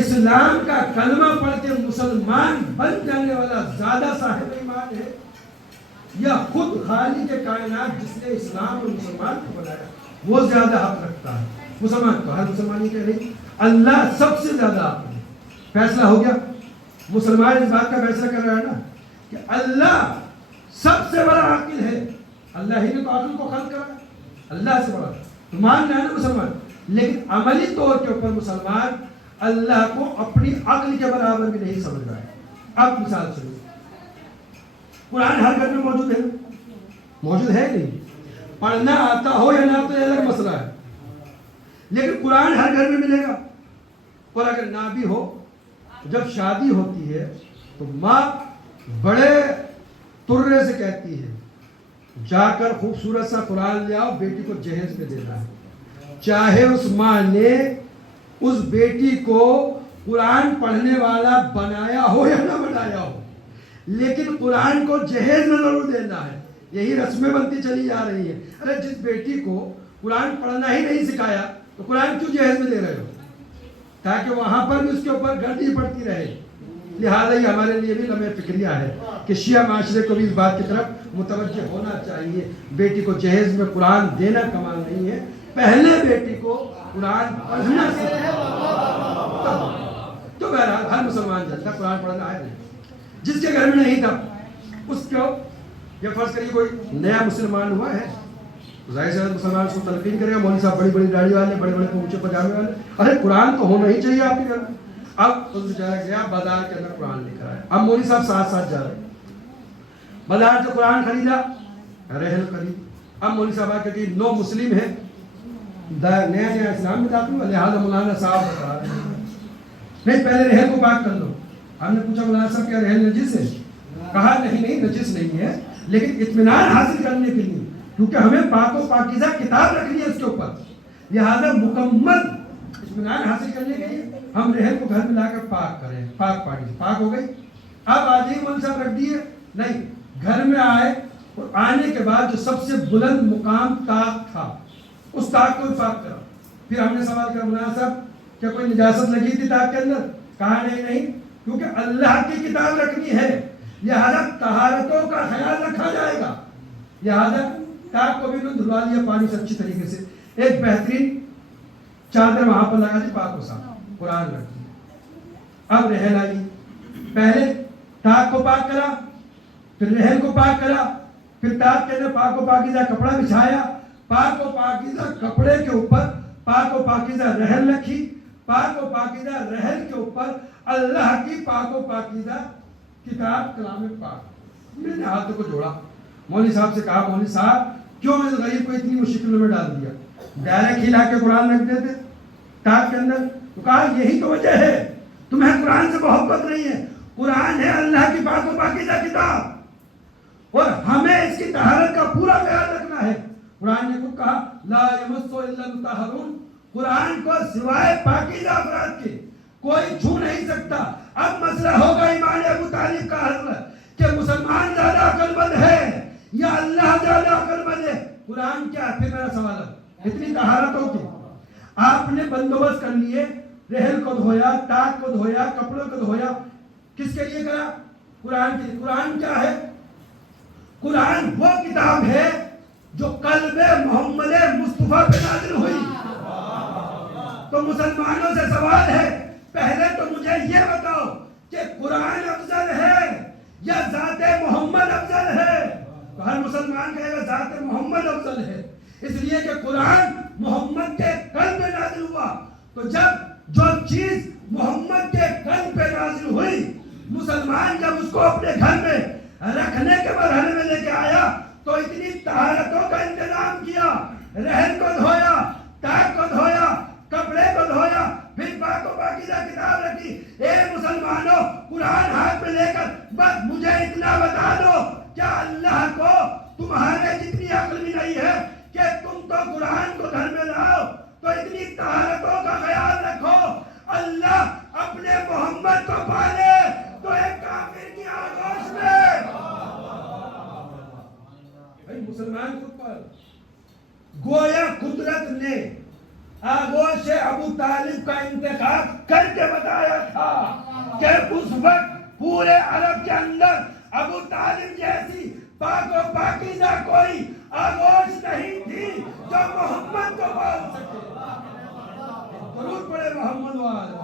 اسلام کا کلمہ پڑھ کے مسلمان بن جانے والا زیادہ صاحب ایمان ہے یا خود خالق کائنات جس نے اسلام اور مسلمان کو بنایا وہ زیادہ حق رکھتا ہے؟ مسلمان تو ہر مسلمان ہی کہہ رہی اللہ سب سے زیادہ عقل ہے. فیصلہ ہو گیا. مسلمان اس بات کا فیصلہ کر رہا ہے نا کہ اللہ سب سے بڑا عاقل ہے. اللہ ہی نے تو عقل کو خلق کرا, اللہ سے بڑا تو مان رہا ہے نا مسلمان. لیکن عملی طور کے اوپر مسلمان اللہ کو اپنی عقل کے برابر بھی نہیں سمجھ رہا ہے. اب مثال سنو, قرآن ہر گھر میں موجود ہے, موجود ہے نہیں. پڑھنا آتا ہو یا نہ آتا یہ الگ مسئلہ ہے, لیکن قرآن ہر گھر میں ملے گا. اور اگر نہ بھی ہو, جب شادی ہوتی ہے تو ماں بڑے ترے سے کہتی ہے جا کر خوبصورت سا قرآن لے آؤ, بیٹی کو جہیز میں دینا ہے. چاہے اس ماں نے اس بیٹی کو قرآن پڑھنے والا بنایا ہو یا نہ بنایا ہو, لیکن قرآن کو جہیز میں ضرور دینا ہے. یہی رسمیں بنتی چلی جا رہی ہیں. ارے جس بیٹی کو قرآن پڑھنا ہی نہیں سکھایا تو قرآن کیوں جہیز میں دے رہے ہو؟ تاکہ وہاں پر بھی اس کے اوپر گردی پڑتی رہے. لہٰذا یہ ہمارے لیے بھی لمحہ فکریہ ہے کہ شیعہ معاشرے کو بھی اس بات کی طرف متوجہ ہونا چاہیے. بیٹی کو جہیز میں قرآن دینا کمال نہیں ہے, پہلے بیٹی کو قرآن پڑھنا تو بہرحال ہر مسلمان جانتا قرآن پڑھنا ہے. جس کے گھر میں نہیں تھا اس کو یہ فرض کریے کوئی نیا مسلمان ہوا ہے, ظاہر سے مسلمان اس کو تلقین کرے گا مولوی صاحب بڑی بڑی داڑھی والے, بڑے بڑے پونچھے پجامے والے, ارے قرآن تو ہونا ہی چاہیے آپ کے گھر میں. اب اس بیچارہ گیا بازار کے اندر قرآن لے کر آیا. اب مولوی صاحب ساتھ ساتھ جا رہے ہیں, بازار سے قرآن خریدا, رحل خرید. اب مولوی صاحب آ کہ 9 مسلم ہیں, نیا نیا اسلام میں داخل ہوا, لہٰذا مولانا صاحب بتا رہے ہیں نہیں پہلے رحل کو پاک کر لو. ہم نے پوچھا مولانا صاحب کیا رحل نجس ہے؟ کہا نہیں نجس نہیں ہے, لیکن اطمینان حاصل کرنے کے لیے کیونکہ ہمیں پاک و پاکیزہ کتاب رکھنی ہے اس کے اوپر, لہٰذا مکمل اطمینان حاصل کرنے کے لیے ہم رحل کو گھر میں لا کر پاک کریں. پاک پاکی پاک ہو گئی. اب آج ہی مولوی صاحب رکھ دیے نہیں, گھر میں آئے اور آنے کے بعد جو سب سے بلند مقام طاق تھا اس طاق کو پاک کرا. پھر ہم نے سوال کیا مولانا صاحب کیا کوئی نجاست لگی تھی طاق کے اندر؟ کہا نہیں کیونکہ اللہ کی کتاب رکھنی ہے لہذا طہارتوں کا خیال رکھا جائے گا. لہذا طاق کو بھی دھلوا لیا پانی سے اچھی طریقے سے, ایک بہترین چادر وہاں پر لگا دی, پاک کو صاف قرآن رکھ دیا. اب رحل آئی, پہلے طاق کو پاک کرا, پھر رحل کو پاک کرا, پھر تاج کے اندر پاک و پاکیزہ کپڑا بچھایا، پاک و پاکیزہ کپڑے کے اوپر پاک و پاکیزہ رحل رکھی، پاک و پاکیزہ رحل کے اوپر اللہ کی پاک و پاکیزہ کتاب کلام پاک۔ میں نے ہاتھوں کو جوڑا، مولوی صاحب سے کہا مولوی صاحب کیوں میں اس غریب کو اتنی مشکلوں میں ڈال دیا؟ ڈائریکٹ ہلا کے قرآن رکھ دیتے تاج کے اندر۔ تو کہا یہی تو وجہ ہے، تمہیں قرآن سے محبت نہیں ہے۔ قرآن ہے اللہ کی پاک و پاکیزہ کتاب، اور ہمیں اس کی طہارت کا پورا خیال رکھنا ہے۔ قرآن نے خود کہا لا یمسہ الا المطہرون، قرآن کو سوائے پاکیزہ افراد کے کوئی چھو نہیں سکتا۔ اب مسئلہ ہوگا امام ابو طالب کا حل کہ مسلمان زیادہ عقل مند ہے یا اللہ زیادہ عقل مند ہے؟ قرآن کیا ہے؟ پھر میرا سوال ہے، اتنی طہارتوں کی آپ نے بندوبست کر لیے، رحل کو دھویا، تاج کو دھویا، کپڑوں کو دھویا، کس کے لیے کرا؟ قرآن کے لیے۔ قرآن کیا ہے؟ قرآن وہ کتاب ہے جو قلب محمد مصطفیٰ پہ نازل ہوئی۔ تو مسلمانوں سے سوال ہے، پہلے تو مجھے یہ بتاؤ کہ قرآن افضل ہے یا ذات محمد افضل ہے؟ تو ہر مسلمان کہے گا ذات محمد افضل ہے، اس لیے کہ قرآن محمد کے قلب پہ نازل ہوا۔ تو جب جو چیز محمد کے قلب پہ نازل ہوئی، مسلمان جب اس کو اپنے گھر میں رکھنے کے مرحلے میں لے کے آیا تو اتنی طہارتوں کا انتظام کیا، رحل کو دھویا، تاج کو دھویا، کپڑے کو دھویا، پھر پاک و پاکیزہ کتاب رکھی۔ اے مسلمانوں، قرآن ہاتھ میں لے کر بس مجھے اتنا بتا دو، کیا اللہ کو تمہارے جتنی عقل بھی نہیں ہے کہ تم تو قرآن کو گھر میں لاؤ تو اتنی طہارتوں کا خیال رکھو؟ اللہ اپنے محمد کو پالے تو ایک کافر کی آغوش میں مسلمان خود پر گویا قدرت نے آغوش ابو طالب کا انتخاب کر کے بتایا تھا کہ اس وقت پورے عرب کے اندر ابو طالب جیسی پاک و پاکیزہ کوئی آغوش نہیں تھی جو محمد کو پال سکے۔ ضرور پڑھے محمد وآلہ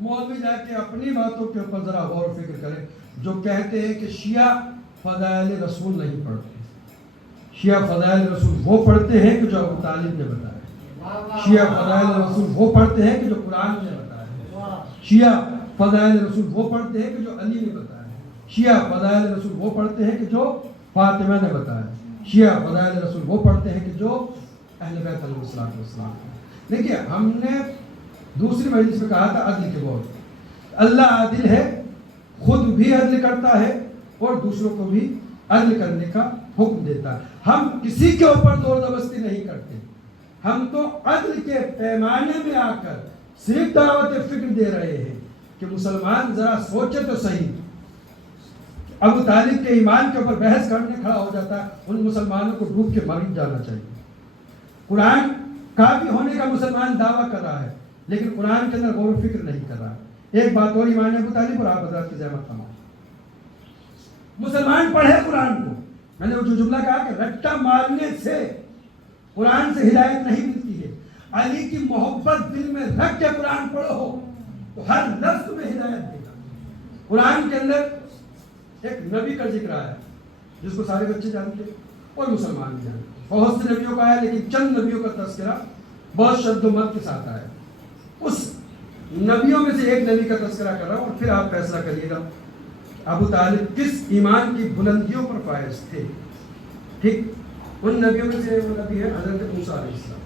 مولوی جا کے اپنی باتوں کے اوپر ذرا غور و فکر کریں، جو کہتے ہیں کہ شیعہ فضائل رسول نہیں پڑھتے۔ شیعہ فضائل رسول وہ پڑھتے ہیں کہ جو ابو طالب نے بتایا، شیعہ فضائل رسول وہ پڑھتے ہیں کہ جو قرآن نے بتایا، شیعہ فضائل رسول وہ پڑھتے ہیں کہ جو علی نے بتایا، شیعہ فضائل رسول وہ پڑھتے ہیں کہ جو فاطمہ نے بتایا، شیعہ فضائل رسول وہ پڑھتے ہیں کہ جو اہل بیت علیہ السلام۔ دیکھیے ہم نے دوسری مجلس میں کہا تھا عدل کے بول، اللہ عادل ہے، خود بھی عدل کرتا ہے اور دوسروں کو بھی عدل کرنے کا حکم دیتا ہے۔ ہم کسی کے اوپر زور زبردستی نہیں کرتے، ہم تو عدل کے پیمانے میں آ کر صرف دعوت فکر دے رہے ہیں کہ مسلمان ذرا سوچے تو صحیح۔ ابو طالب کے ایمان کے اوپر بحث کرنے کھڑا ہو جاتا ہے، ان مسلمانوں کو ڈوب کے مر جانا چاہیے۔ قرآن کافی ہونے کا مسلمان دعویٰ کر رہا ہے لیکن قرآن کے اندر غور و فکر نہیں کر رہا۔ ایک بات اور ایمان ابو طالب اور آپ حضرات کی زحمت فرمائیں، مسلمان پڑھے قرآن کو۔ میں نے وہ جو جملہ کہا کہ رٹا مارنے سے قرآن سے ہدایت نہیں ملتی ہے، علی کی محبت دل میں رکھ کے قرآن پڑھو تو ہر لفظ میں ہدایت دے گا۔ قرآن کے اندر ایک نبی کا ذکر آیا جس کو سارے بچے جانتے ہیں اور مسلمان بھی جانتے ہیں، بہت سے نبیوں کا آیا لیکن چند نبیوں کا تذکرہ بہت شد و مت کے ساتھ آیا۔ اس نبیوں میں سے ایک نبی کا تذکرہ کر رہا ہوں اور پھر آپ فیصلہ کریے گا ابو طالب کس ایمان کی بلندیوں پر فائز تھے۔ ٹھیک، ان نبیوں میں سے وہ نبی ہے حضرت موسیٰ علیہ السلام،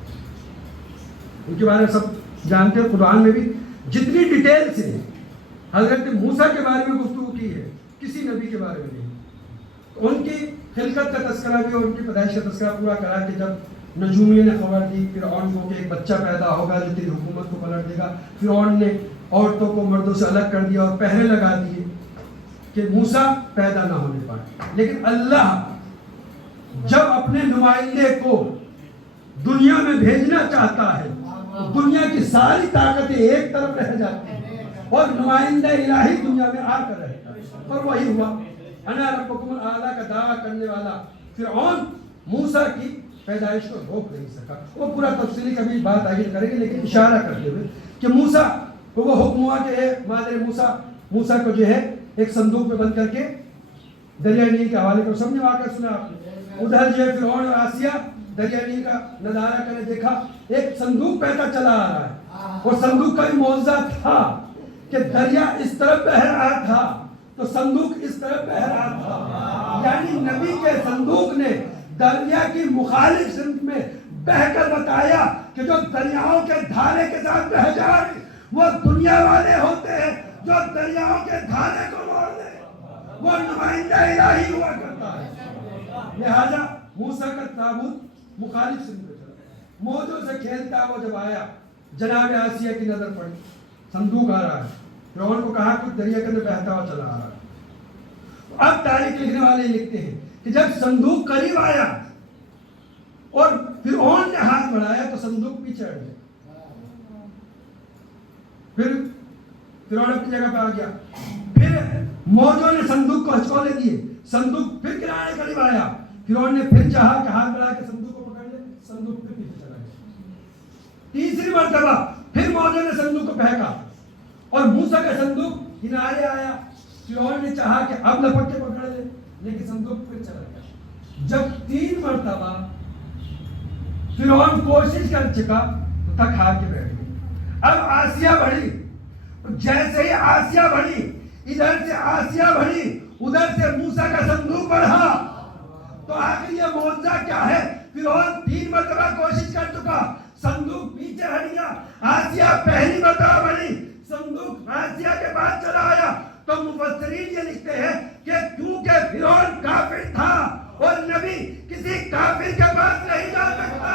ان کے بارے میں سب جانتے ہیں، قرآن میں بھی جتنی ڈیٹیل سے حضرت موسیٰ کے بارے میں گفتگو کی ہے کسی نبی کے بارے میں نہیں۔ تو ان کی خلقت کا تذکرہ بھی اور ان کی پیدائش کا تذکرہ پورا کرا کہ جب نجومی نے خبر دی فرعون کو کہ ایک بچہ پیدا ہوگا جو تیری حکومت کو پلٹ دے گا، فرعون نے عورتوں کو مردوں سے الگ کر دیا اور پہرے لگا دیے کہ موسیٰ پیدا نہ ہونے پائے۔ لیکن اللہ جب اپنے نمائندے کو دنیا میں بھیجنا چاہتا ہے تو دنیا کی ساری طاقتیں ایک طرف رہ جاتی ہیں اور نمائندہ الہی دنیا میں آ کر رہتا ہے، اور وہی ہوا۔ انا ربکم الاعلیٰ کا دعویٰ کرنے والا فرعون موسیٰ کی پیدائش کو روک نہیں سکا. وہ پورا تفصیلی کبھی بات آگے کریں گے، لیکن اشارہ کرتے ہوئے کہ موسیٰ کو وہ حکم ہوا کہ مادر موسیٰ کو جو ہے ایک صندوق میں بند کر کے دریا نیل کے حوالے کو. سب نے واقعہ سنا آپ نے. ادھر جو ہے فرعون اور آسیہ دریا نیل کا نظارہ کرنے دیکھا ایک صندوق بہتا چلا آ رہا ہے. اور صندوق کا بھی معجزہ تھا کہ دریا اس طرف بہہ رہا تھا تو صندوق اس طرف بہہ رہا تھا. یعنی نبی کے صندوق نے دریا کی مخالف سمت میں بہہ کر بتایا کہ جو دریاؤں کے دھارے کے ساتھ بہہ جائے وہ دنیا والے ہوتے ہیں، جو دریاؤں کے دھارے کو موڑ دے وہ نمائندہ الہی ہوا کرتا ہے. لہذا موسیٰ کا تابوت مخالف سمت میں چلا، موجوں سے کھیلتا وہ جب آیا جناب آسیہ کی نظر پڑی، صندوق آ رہا ہے. فرعون کو کہا کچھ دریا کے اندر بہتا ہوا چلا آ رہا ہے. اب تاریخ لکھنے والے لکھتے ہیں کہ جب صندوق قریب آیا اور فرعون نے ہاتھ بڑھایا تو صندوق پیچھے ہٹ گیا. پھر فرعون اپنی جگہ پہ آ گیا. پھر موجوں نے صندوق کو ہچکولے دیے، صندوق پھر کنارے قریب آیا. فرعون نے پھر چاہا کہ ہاتھ بڑھا کے صندوق کو پکڑ لے، صندوق پھر پیچھے چلا گیا. تیسری مرتبہ پھر موجوں نے صندوق کو پھینکا اور موسیٰ کا صندوق کنارے آیا. فرعون نے چاہا کہ اب لپٹ کے پکڑ لے، لیکن صندوق پھر چلا گیا. جب 3 مرتبہ فرعون کوشش کر چکا تو تھک ہار کے بیٹھ گئی. اب آسیہ بڑھی، جیسے ہی آسیہ بڑھی، ادھر سے آسیہ بڑھی، ادھر سے موسیٰ کا صندوق بڑھا. تو آخر یہ معجزہ کیا ہے؟ فرعون 3 مرتبہ کوشش کر چکا، صندوق پیچھے ہٹ گیا. آسیہ پہلی مرتبہ بڑھی، صندوق آسیہ کے بعد چلا آیا. تو مفسرین یہ لکھتے ہیں کہ کیونکہ فرعون کافر تھا اور نبی کسی کافر کے پاس نہیں جا سکتا.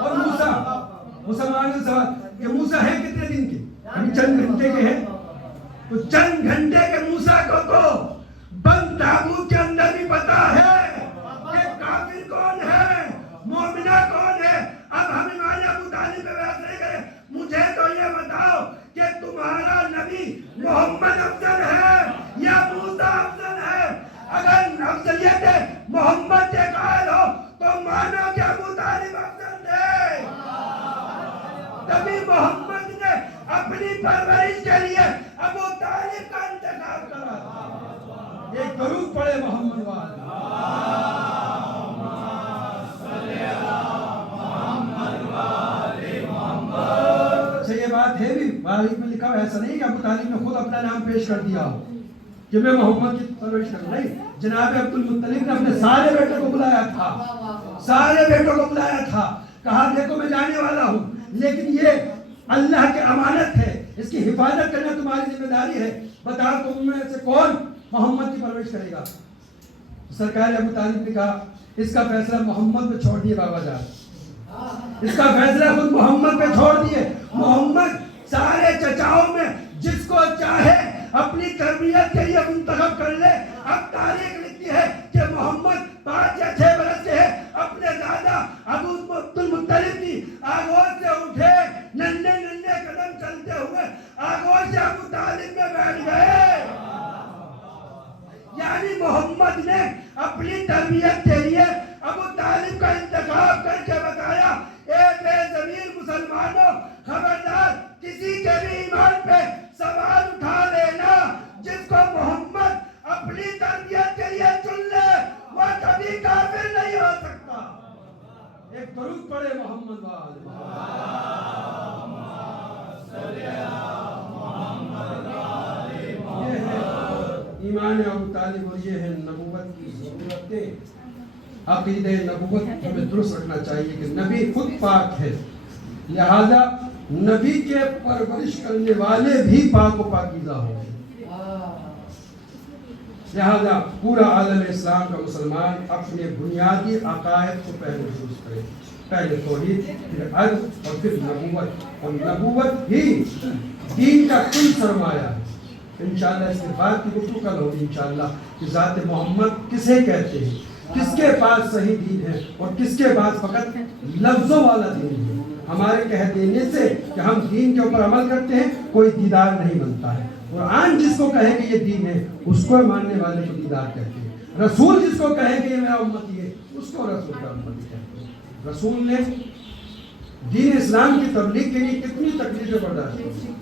اور موسیٰ مسلمان کا سوال کہ موسیٰ ہے کتنے دن کے؟ ہم چند گھنٹے کے ہیں. تو چند گھنٹے کے موسیٰ کو بند تابوت کے اندر بھی پتا ہے کہ کافر کون ہے، مومنہ کون ہے. اب ہم امام ابو طالب پہ بحث نہیں کریں. مجھے تو یہ بتاؤ کہ تمہارا نبی محمد افضل ہے یا موسیٰ افضل ہے؟ اگر افضلیت محمد کے قائل ہو تو مانو کہ ابو طالب افضل تھے. تبھی محمد نے اپنی پرورش کے لیے ابو طالب کا انتخاب کرا. ایک درود پڑھے محمد والے. یہ بات ہے بھی تاریخ میں لکھا ہوا، ایسا نہیں کہ ابو طالب نے خود اپنا نام پیش کر دیا ہو کہ میں محمد کی پرورش کروں. نہیں، جناب عبد المطلب نے اپنے سارے بیٹوں کو بلایا تھا، کہا دیکھو میں جانے والا ہوں لیکن یہ اللہ کی امانت ہے، اس کی حفاظت کرنا تمہاری ذمہ داری ہے. بتاؤ تم میں سے کون محمد کی پرورش کرے گا؟ سرکار ابو طالب نے کہا اس کا فیصلہ محمد پہ چھوڑ دیے بابا جان، اس کا فیصلہ خود محمد پہ چھوڑ دیے. محمد سارے چچاؤں میں جس کو چاہے اپنی تربیت کے لیے منتخب کر لے. اب تاریخ لکھتی ہے کہ محمد 5 یا 6 برس کے ہے، اپنے دادا ابو عبد المطلب کی آغوش سے اٹھے، ننھے قدم چلتے ہوئے آغوش ابو طالب میں بیٹھ گئے. یعنی محمد نے اپنی تربیت کے لیے ابو طالب کا انتخاب کر کے بتایا اے بے ضمیر مسلمانوں، خبردار کسی کے بھی ایمان پہ سوال اٹھا لینا. جس کو محمد اپنی تربیت کے لیے چن لے وہ کبھی کافر نہیں ہو سکتا. ایک درود پڑھے محمد والے. یہ ہے ایمان ابو طالب اور یہ ہے نبوت کی ضرورتیں. عقیدہ نبوت ہمیں درست رکھنا چاہیے کہ نبی خود پاک ہے، لہذا نبی کے پرورش کرنے والے بھی پاک و پاکیزہ ہوں گے. لہذا پورا عالم اسلام کا مسلمان اپنے بنیادی عقائد کو پہلے درست کرے. پہلے توحید، پھر عدل اور پھر نبوت. اور نبوت ہی دین کا کل سرمایہ ہے. انشاءاللہ اس کے بعد کی گفتگو کل ہوگی انشاءاللہ کہ ذات محمد کسے کہتے ہیں، کس کے پاس صحیح دین ہے اور کس کے پاس فقط لفظوں والا دین ہے. ہمارے کہہ دینے سے کہ ہم دین کے اوپر عمل کرتے ہیں کوئی دیدار نہیں بنتا ہے. قرآن جس کو کہے کہ یہ دین ہے اس کو ماننے والے کو دیندار کہتے ہیں، رسول جس کو کہے کہ یہ میرا امتی ہے اس کو رسول کا امتی کہتے ہیں۔ رسول نے دین اسلام کی تبلیغ کے لیے کتنی تکلیفیں برداشت کی،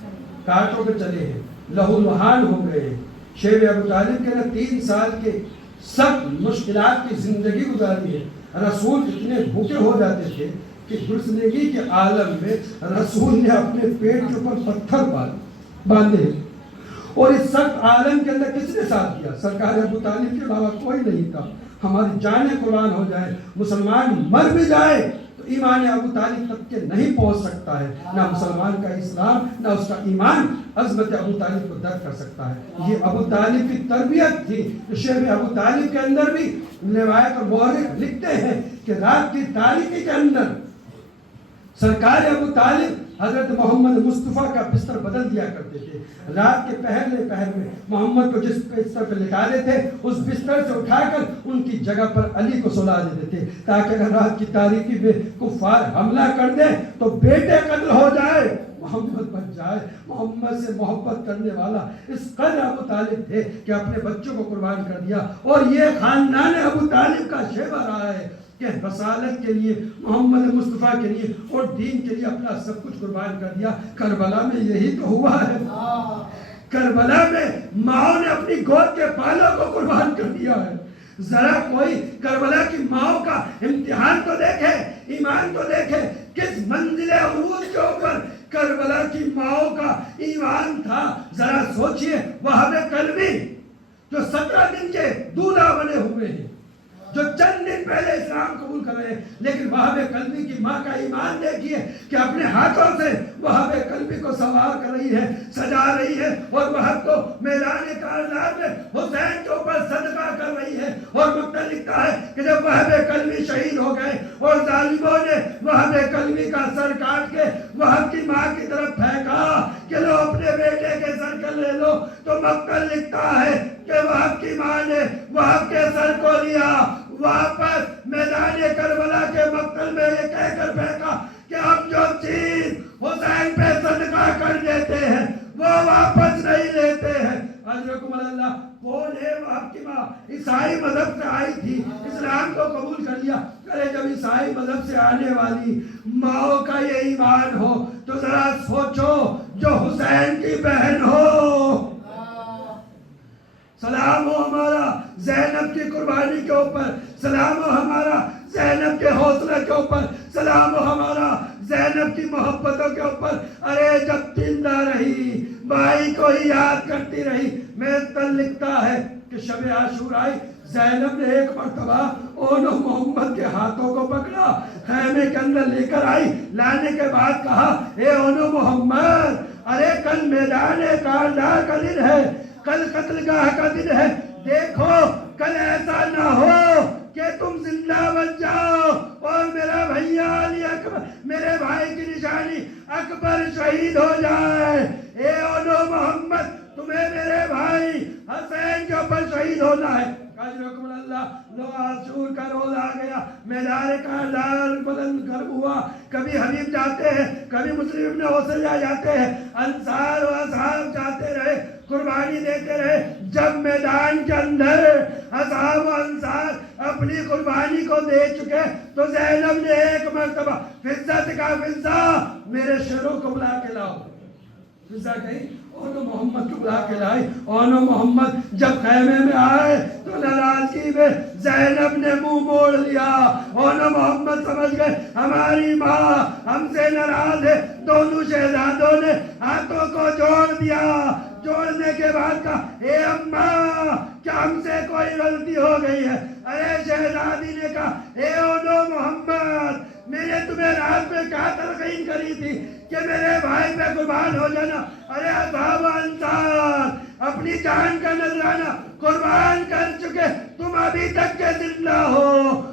کانٹوں پہ چلے ہیں، لہو لہان ہو گئے ہیں۔ شیب ابو طالب کے 3 سال کے سخت مشکلات کی زندگی گزاری ہے۔ رسول اتنے بھوکے ہو جاتے تھے کہ گرسنگی کے عالم میں رسول نے اپنے پیٹ کے اوپر پتھر باندھے، اور اس سخت عالم کے اندر کس نے ساتھ کیا؟ سرکار ابو طالب کے علاوہ کوئی نہیں تھا۔ ہماری جانیں قربان ہو جائے، مسلمان مر بھی جائے تو ایمان ابو طالب تک کے نہیں پہنچ سکتا ہے، نہ مسلمان کا اسلام نہ اس کا ایمان عظمت ابو طالب کو درک کر سکتا ہے۔ یہ ابو طالب کی تربیت تھی۔ شیخ ابو طالب کے اندر بھی روایت اور مورخ لکھتے ہیں کہ رات کی تاریکی کے اندر سرکار ابو طالب حضرت محمد مصطفیٰ کا بستر بدل دیا کرتے تھے۔ رات کے پہلے پہر میں محمد کو جس بستر پہ لٹا دیتے اس بستر سے اٹھا کر ان کی جگہ پر علی کو سلا دیتے تھے، تاکہ اگر رات کی تاریکی میں کفار حملہ کر دیں تو بیٹے قتل ہو جائے، محمد بچ جائے۔ محمد سے محبت کرنے والا اس قدر ابو طالب تھے کہ اپنے بچوں کو قربان کر دیا، اور یہ خاندان ابو طالب کا شیبہ رہا ہے کہ رسالت کے لیے، محمد مصطفیٰ کے لیے اور دین کے لیے اپنا سب کچھ قربان کر دیا۔ کربلا میں یہی تو ہوا ہے۔ کربلا میں ماؤں نے اپنی گود کے بالوں کو قربان کر دیا ہے۔ ذرا کوئی کربلا کی ماؤں کا امتحان تو دیکھے، ایمان تو دیکھے، کس منزل عروج کے اوپر کربلا کی ماؤں کا ایمان تھا۔ ذرا سوچئے، وہاب قلبی جو 17 دن کے دودھا بنے ہوئے ہیں، جو چند دن پہلے اسلام قبول کر رہے ہیں، لیکن وہاب قلبی کی ماں کا ایمان دیکھیے کہ اپنے ہاتھوں سے وہاب قلبی کو سوار کر رہی ہے، سجا رہی ہے، اور وہب کو میدان کارزار میں حسین کے اوپر صدقہ کر رہی ہے۔ اور مقتل لکھتا ہے کہ جب وہاب قلبی شہید ہو گئے اور ظالموں نے وہاب قلبی کا سر کاٹ کے وہب کی ماں کی طرف پھینکا کہ لو اپنے بیٹے کے سر کو لے لو، تو مقتل لکھتا ہے کہ وہب کی ماں نے وہب کے سر کو لیا، واپس میدان کربلا کے مقتل میں یہ کہہ کر پھینکا کہ ہم جو چیز حسین پہ صدقہ کر دیتے ہیں وہ واپس نہیں لیتے ہیں۔ حضرت اللہ کون ہے وہب کی ماں؟ عیسائی مذہب سے آئی تھی، اسلام کو قبول کر لیا۔ کرے جب عیسائی مذہب سے آنے والی ماں کا یہ ایمان ہو تو ذرا سوچو جو حسین کی بہن ہو۔ سلام ہو ہمارا زینب کی قربانی کے اوپر، سلام ہو ہمارا زینب کے حوصلے کے اوپر، سلام ہو ہمارا زینب کی محبتوں کے اوپر۔ ارے جب زندہ رہی بھائی کو ہی یاد کرتی رہی۔ میں تل لکھتا ہے کہ شب عاشوراء زینب نے ایک مرتبہ اون محمد کے ہاتھوں کو پکڑا، خیمے کے اندر لے کر آئی، لانے کے بعد کہا اے اون محمد، ارے کل میدان کارزار کا دن ہے، کل قتل گاہ کا دن ہے، دیکھو کل ایسا نہ ہو کہ تم زندہ بچ جاؤ اور میرا بھیا علی اکبر، میرے بھائی کی نشانی اکبر شہید ہو جائے۔ اے اونو محمد، تمہیں میرے بھائی حسین کے اوپر شہید ہونا ہے۔ رحم اللہ، لو عاشور کا روز آ گیا، میدان کارزار بلند گرم ہوا۔ کبھی حبیب جاتے ہیں، کبھی مسلم ابن حوصلہ جاتے ہیں، انصار و اصحاب جاتے رہے، قربانی دیتے رہے۔ جب میدان کے اندر اصحاب و انصار اپنی قربانی کو دے چکے تو زینب نے ایک مرتبہ فضہ سے کہا فضہ میرے شیروں کو بلا کے لاؤ۔ فضہ کہیں اونو محمد کو بلا کے لائی۔ اونو محمد جب خیمے میں آئے تو ناراضگی میں زینب نے منہ موڑ لیا۔ اونو محمد سمجھ گئے ہماری ماں ہم سے ناراض ہے۔ دونوں شہزادوں نے ہاتھوں کو جوڑ دیا، جوڑنے کے بعد کہا اے اماں کیا ہم سے کوئی غلطی ہو گئی ہے؟ ارے شہزادی نے کہا اے اونو محمد، میں نے تمہیں رات میں کیا تلقین کری تھی کہ میرے بھائی پہ قربان ہو جانا۔ ارے اصحاب انصار اپنی جان کا نذرانہ قربان کر چکے، تم ابھی تک کے زندہ ہو۔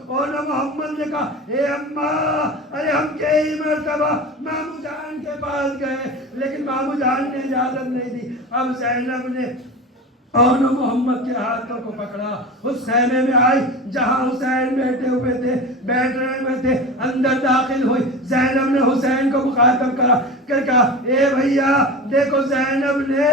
اونو محمد نے کہا اے اماں، ارے ہم کئی مرتبہ مامو جان کے پاس گئے لیکن مامو جان نے اجازت نہیں دی۔ اب زینب نے اور محمد کے ہاتھوں کو پکڑا، اس خیمے میں آئی جہاں حسین بیٹھے ہوئے تھے، بیٹھ رہے ہوئے تھے، اندر داخل ہوئی۔ زینب نے حسین کو مخاطب کر کہا اے بھیا دیکھو، زینب نے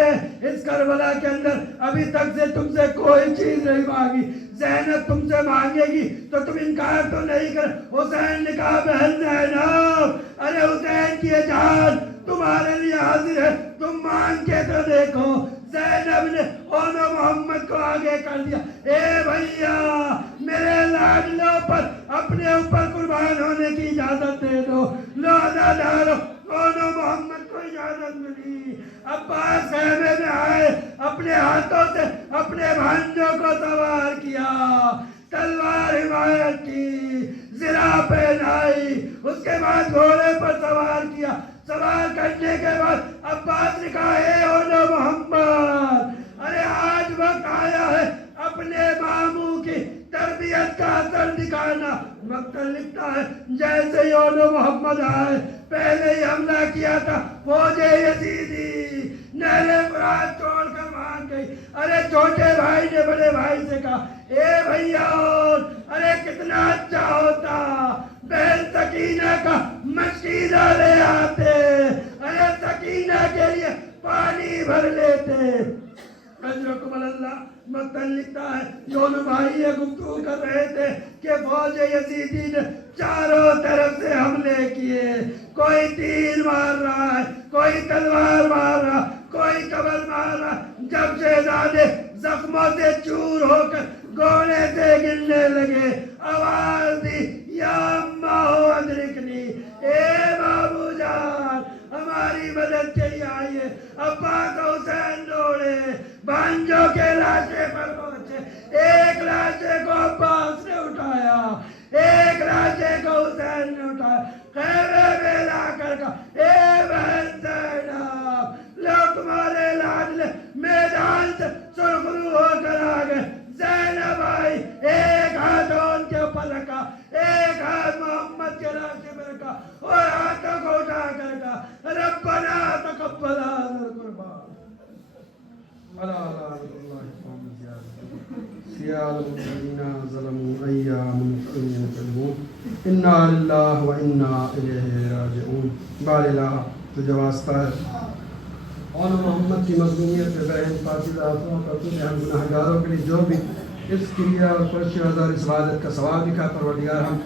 اس کربلا کے اندر ابھی تک سے تم سے کوئی چیز نہیں مانگی، زینب تم سے مانگے گی تو تم انکار تو نہیں کر۔ حسین نے کہا بہن زینب، ارے حسین کی جان تمہارے لیے حاضر ہے، تم مانگ کے تو دیکھو۔ زینب نے اونو محمد کو آگے کر دیا، اے بھیا میرے لاڈلوں پر اپنے اوپر قربان ہونے کی اجازت دے دو۔ لو عزادارو، اونو محمد کو اجازت ملی۔ عباس خیمے میں آئے، اپنے ہاتھوں سے اپنے بھانجوں کو سوار کیا، تلوار حمایت کی، زرہ پہنائی، اس کے بعد گھوڑے پر سوار کیا۔ سوار کرنے کے بعد عباس نے کہا اے اونو محمد، ارے آج وقت آیا ہے اپنے ماموں کی تربیت کا اثر دکھانا۔ مقتل لکھتا ہے جیسے ہی اونو محمد آئے، پہلے ہی حملہ کیا تھا فوج یزیدی، نہر فرات توڑ کر بھاگ گئی۔ ارے چھوٹے بھائی نے بڑے بھائی سے کہا اے بھیا، ارے کتنا اچھا ہوتا بہن سکینہ کا مشکینہ لے آتے، ارے سکینہ کے لیے پانی بھر لیتے۔ اجرکم اللہ۔ مقتل لکھتا ہے دونوں بھائی یہ گفتگو کر رہے تھے کہ فوج یزیدی نے چاروں طرف سے حملے کیے، کوئی تیر مار رہا ہے، کوئی تلوار مار رہا، کوئی قبر مار رہا۔ جب شہزادے زخموں سے چور ہو کر گھوڑے سے گرنے لگے، آواز دی یا اماں ادرکنی، اے بابو جان ہماری مدد کے لیے آئیے۔ عباس حسین دوڑے، بھانجوں کے لاشے پر پہنچے، ایک لاشے کو عباس نے اٹھایا، ایک لاشے کو حسین نے اٹھایا، خیمے میں لا کر کہا اے بہن زینب، لو تمہارے لاڈلے میدان سے سرخرو ہو کر آ گئے۔ زینب آئی، ایک ہاتھ ان کے اوپر رکھا، ایک ہاتھ محمد کے لاشے میں رکھا، اور ہاتھوں کو اٹھا کر کہا ربنا تقبل هذا القربان۔ سیال الذین ظلموا ایام ينقلبون انا للہ و انا الیہ راجعون۔ بار الہ تجھے واسطہ ہے اور محمد کی مظلومیت پہ بہن فاطمہ آسوں کا تجھے ہم گناہگاروں کے لیے جو بھی اس کریا اور فرش ہزار اس عبادت کا ثواب لکھا، پروردگار ہم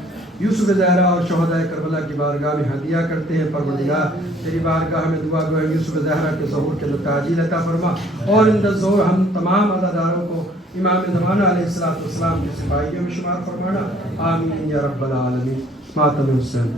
یوسف زہرا اور شہدائے کربلا کی بارگاہ میں ہدیہ کرتے ہیں۔ پروردگار تیری بارگاہ میں دعا گو ہے یوسف زہرا کے ظہور کے اندر تعجیل عطا فرما، اور ان ظہور ہم تمام عزاداروں کو امام زمانہ علیہ السلام کے سپاہیوں میں شمار فرمانا، آمین یا رب العالمین۔ ماتم حسین۔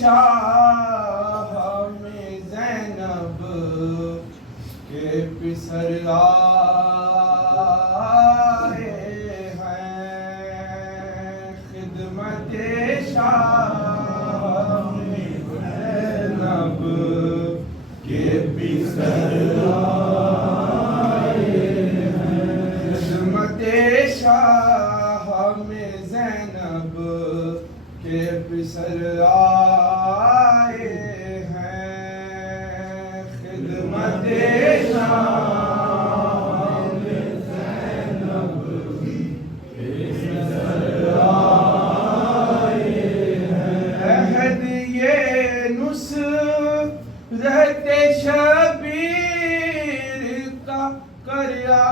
شاہ میں زینب کے پسر آئے ہیں، خدمت شاہ میں زینب کے پسر آئے ہیں، خدمت شاہ میں زینب کے پسر آئے ہیں، خدمت شاہ میں زینب کے پسر آئے ہیں، عہد یہ نصرت شبیر کا کریا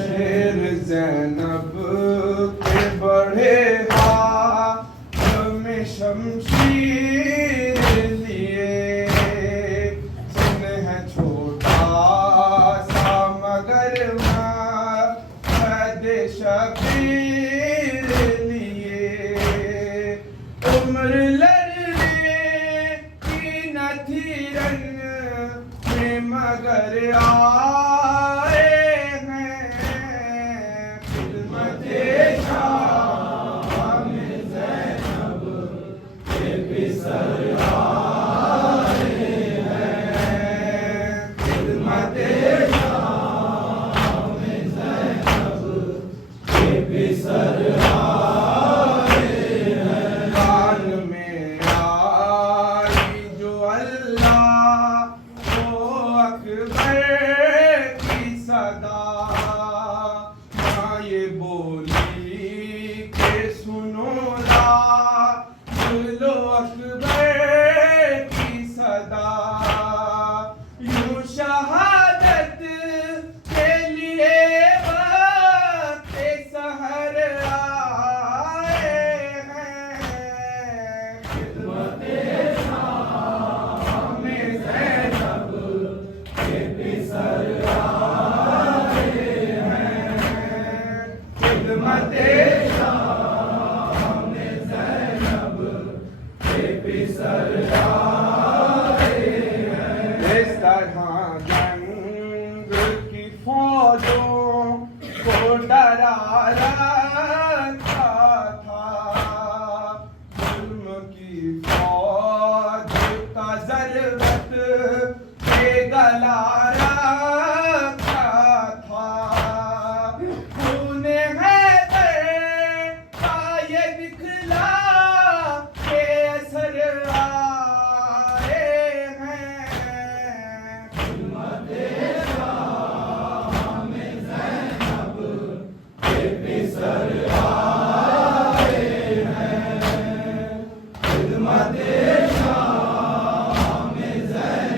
شیر زینب کے بڑھے ہاتھ میں شمشیر لیے، سن ہے چھوٹا سا مگر قد شبیر لیے، عمر لڑنے کی نہ تھی رنگ میں مگر آئے ہیں خدمت شاہ میں زینب کے پسر آئے ہیں، خدمت شاہ میں زینب کے پسر آئے ہیں، کان میں آئی جو اللہ اکبر کی صدا، ماں یہ بولی کہ سنو لا لو اکبر کی صدا، یوں شہادت کے لیے وقت سحر آئے ہیں، خدمت شاہ میں زینب کے پسر آئے ہیں، خدمت شاہ میں زینب کے پسر آئے ہیں، اس طرح جنگ کی فوجوں کو ڈرا رکھا تھا، ظلم کی فوج کا ضربت پہ گلا رکھا تھا، خون حیدر کا یہ دکھلا کے اثر آئے ہیں، خدمت شاہ میں زینب کے پسر آئے ہیں، خدمت شاہ میں زینب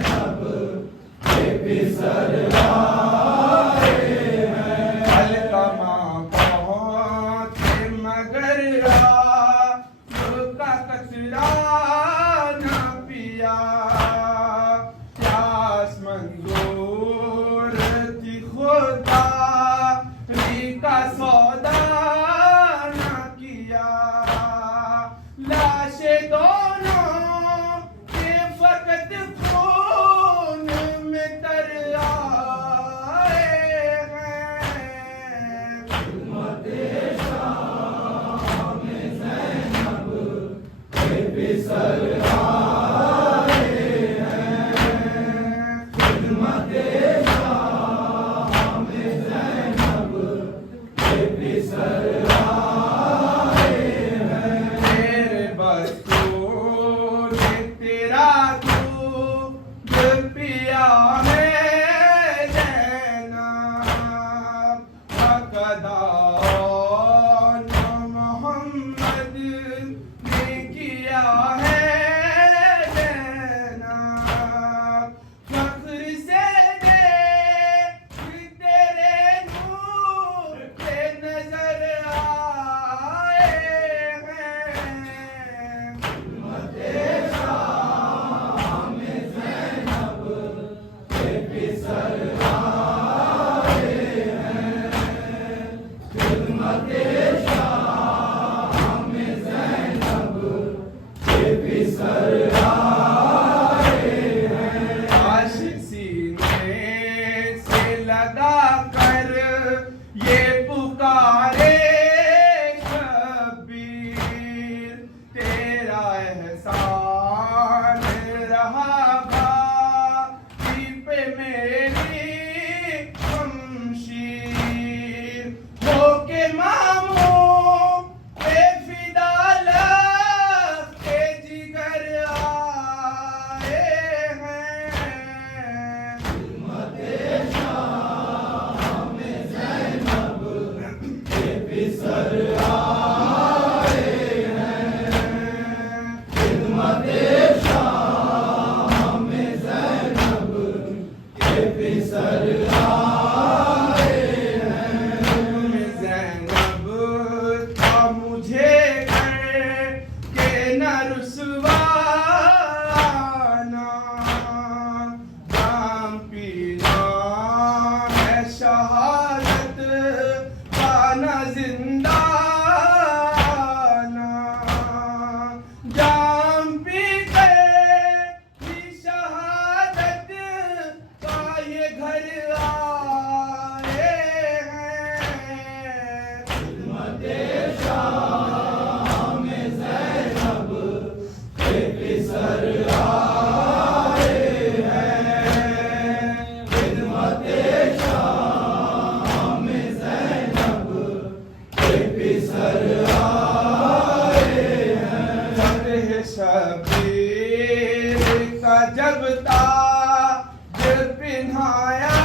جب تاج پہنایا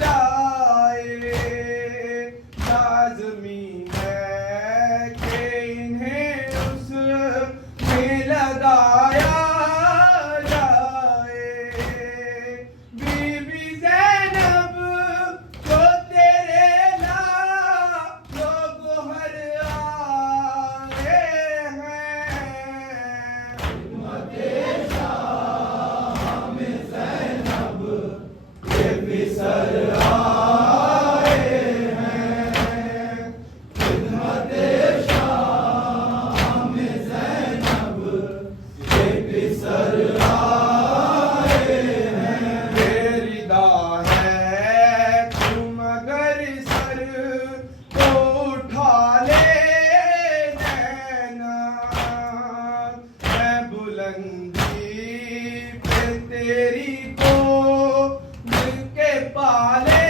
جائے لازمی ہے کہ انہیں اس میں لگایا جائے بی بی زینب جو تیرے لوگ ہر آئے تیری کو مل کے پالے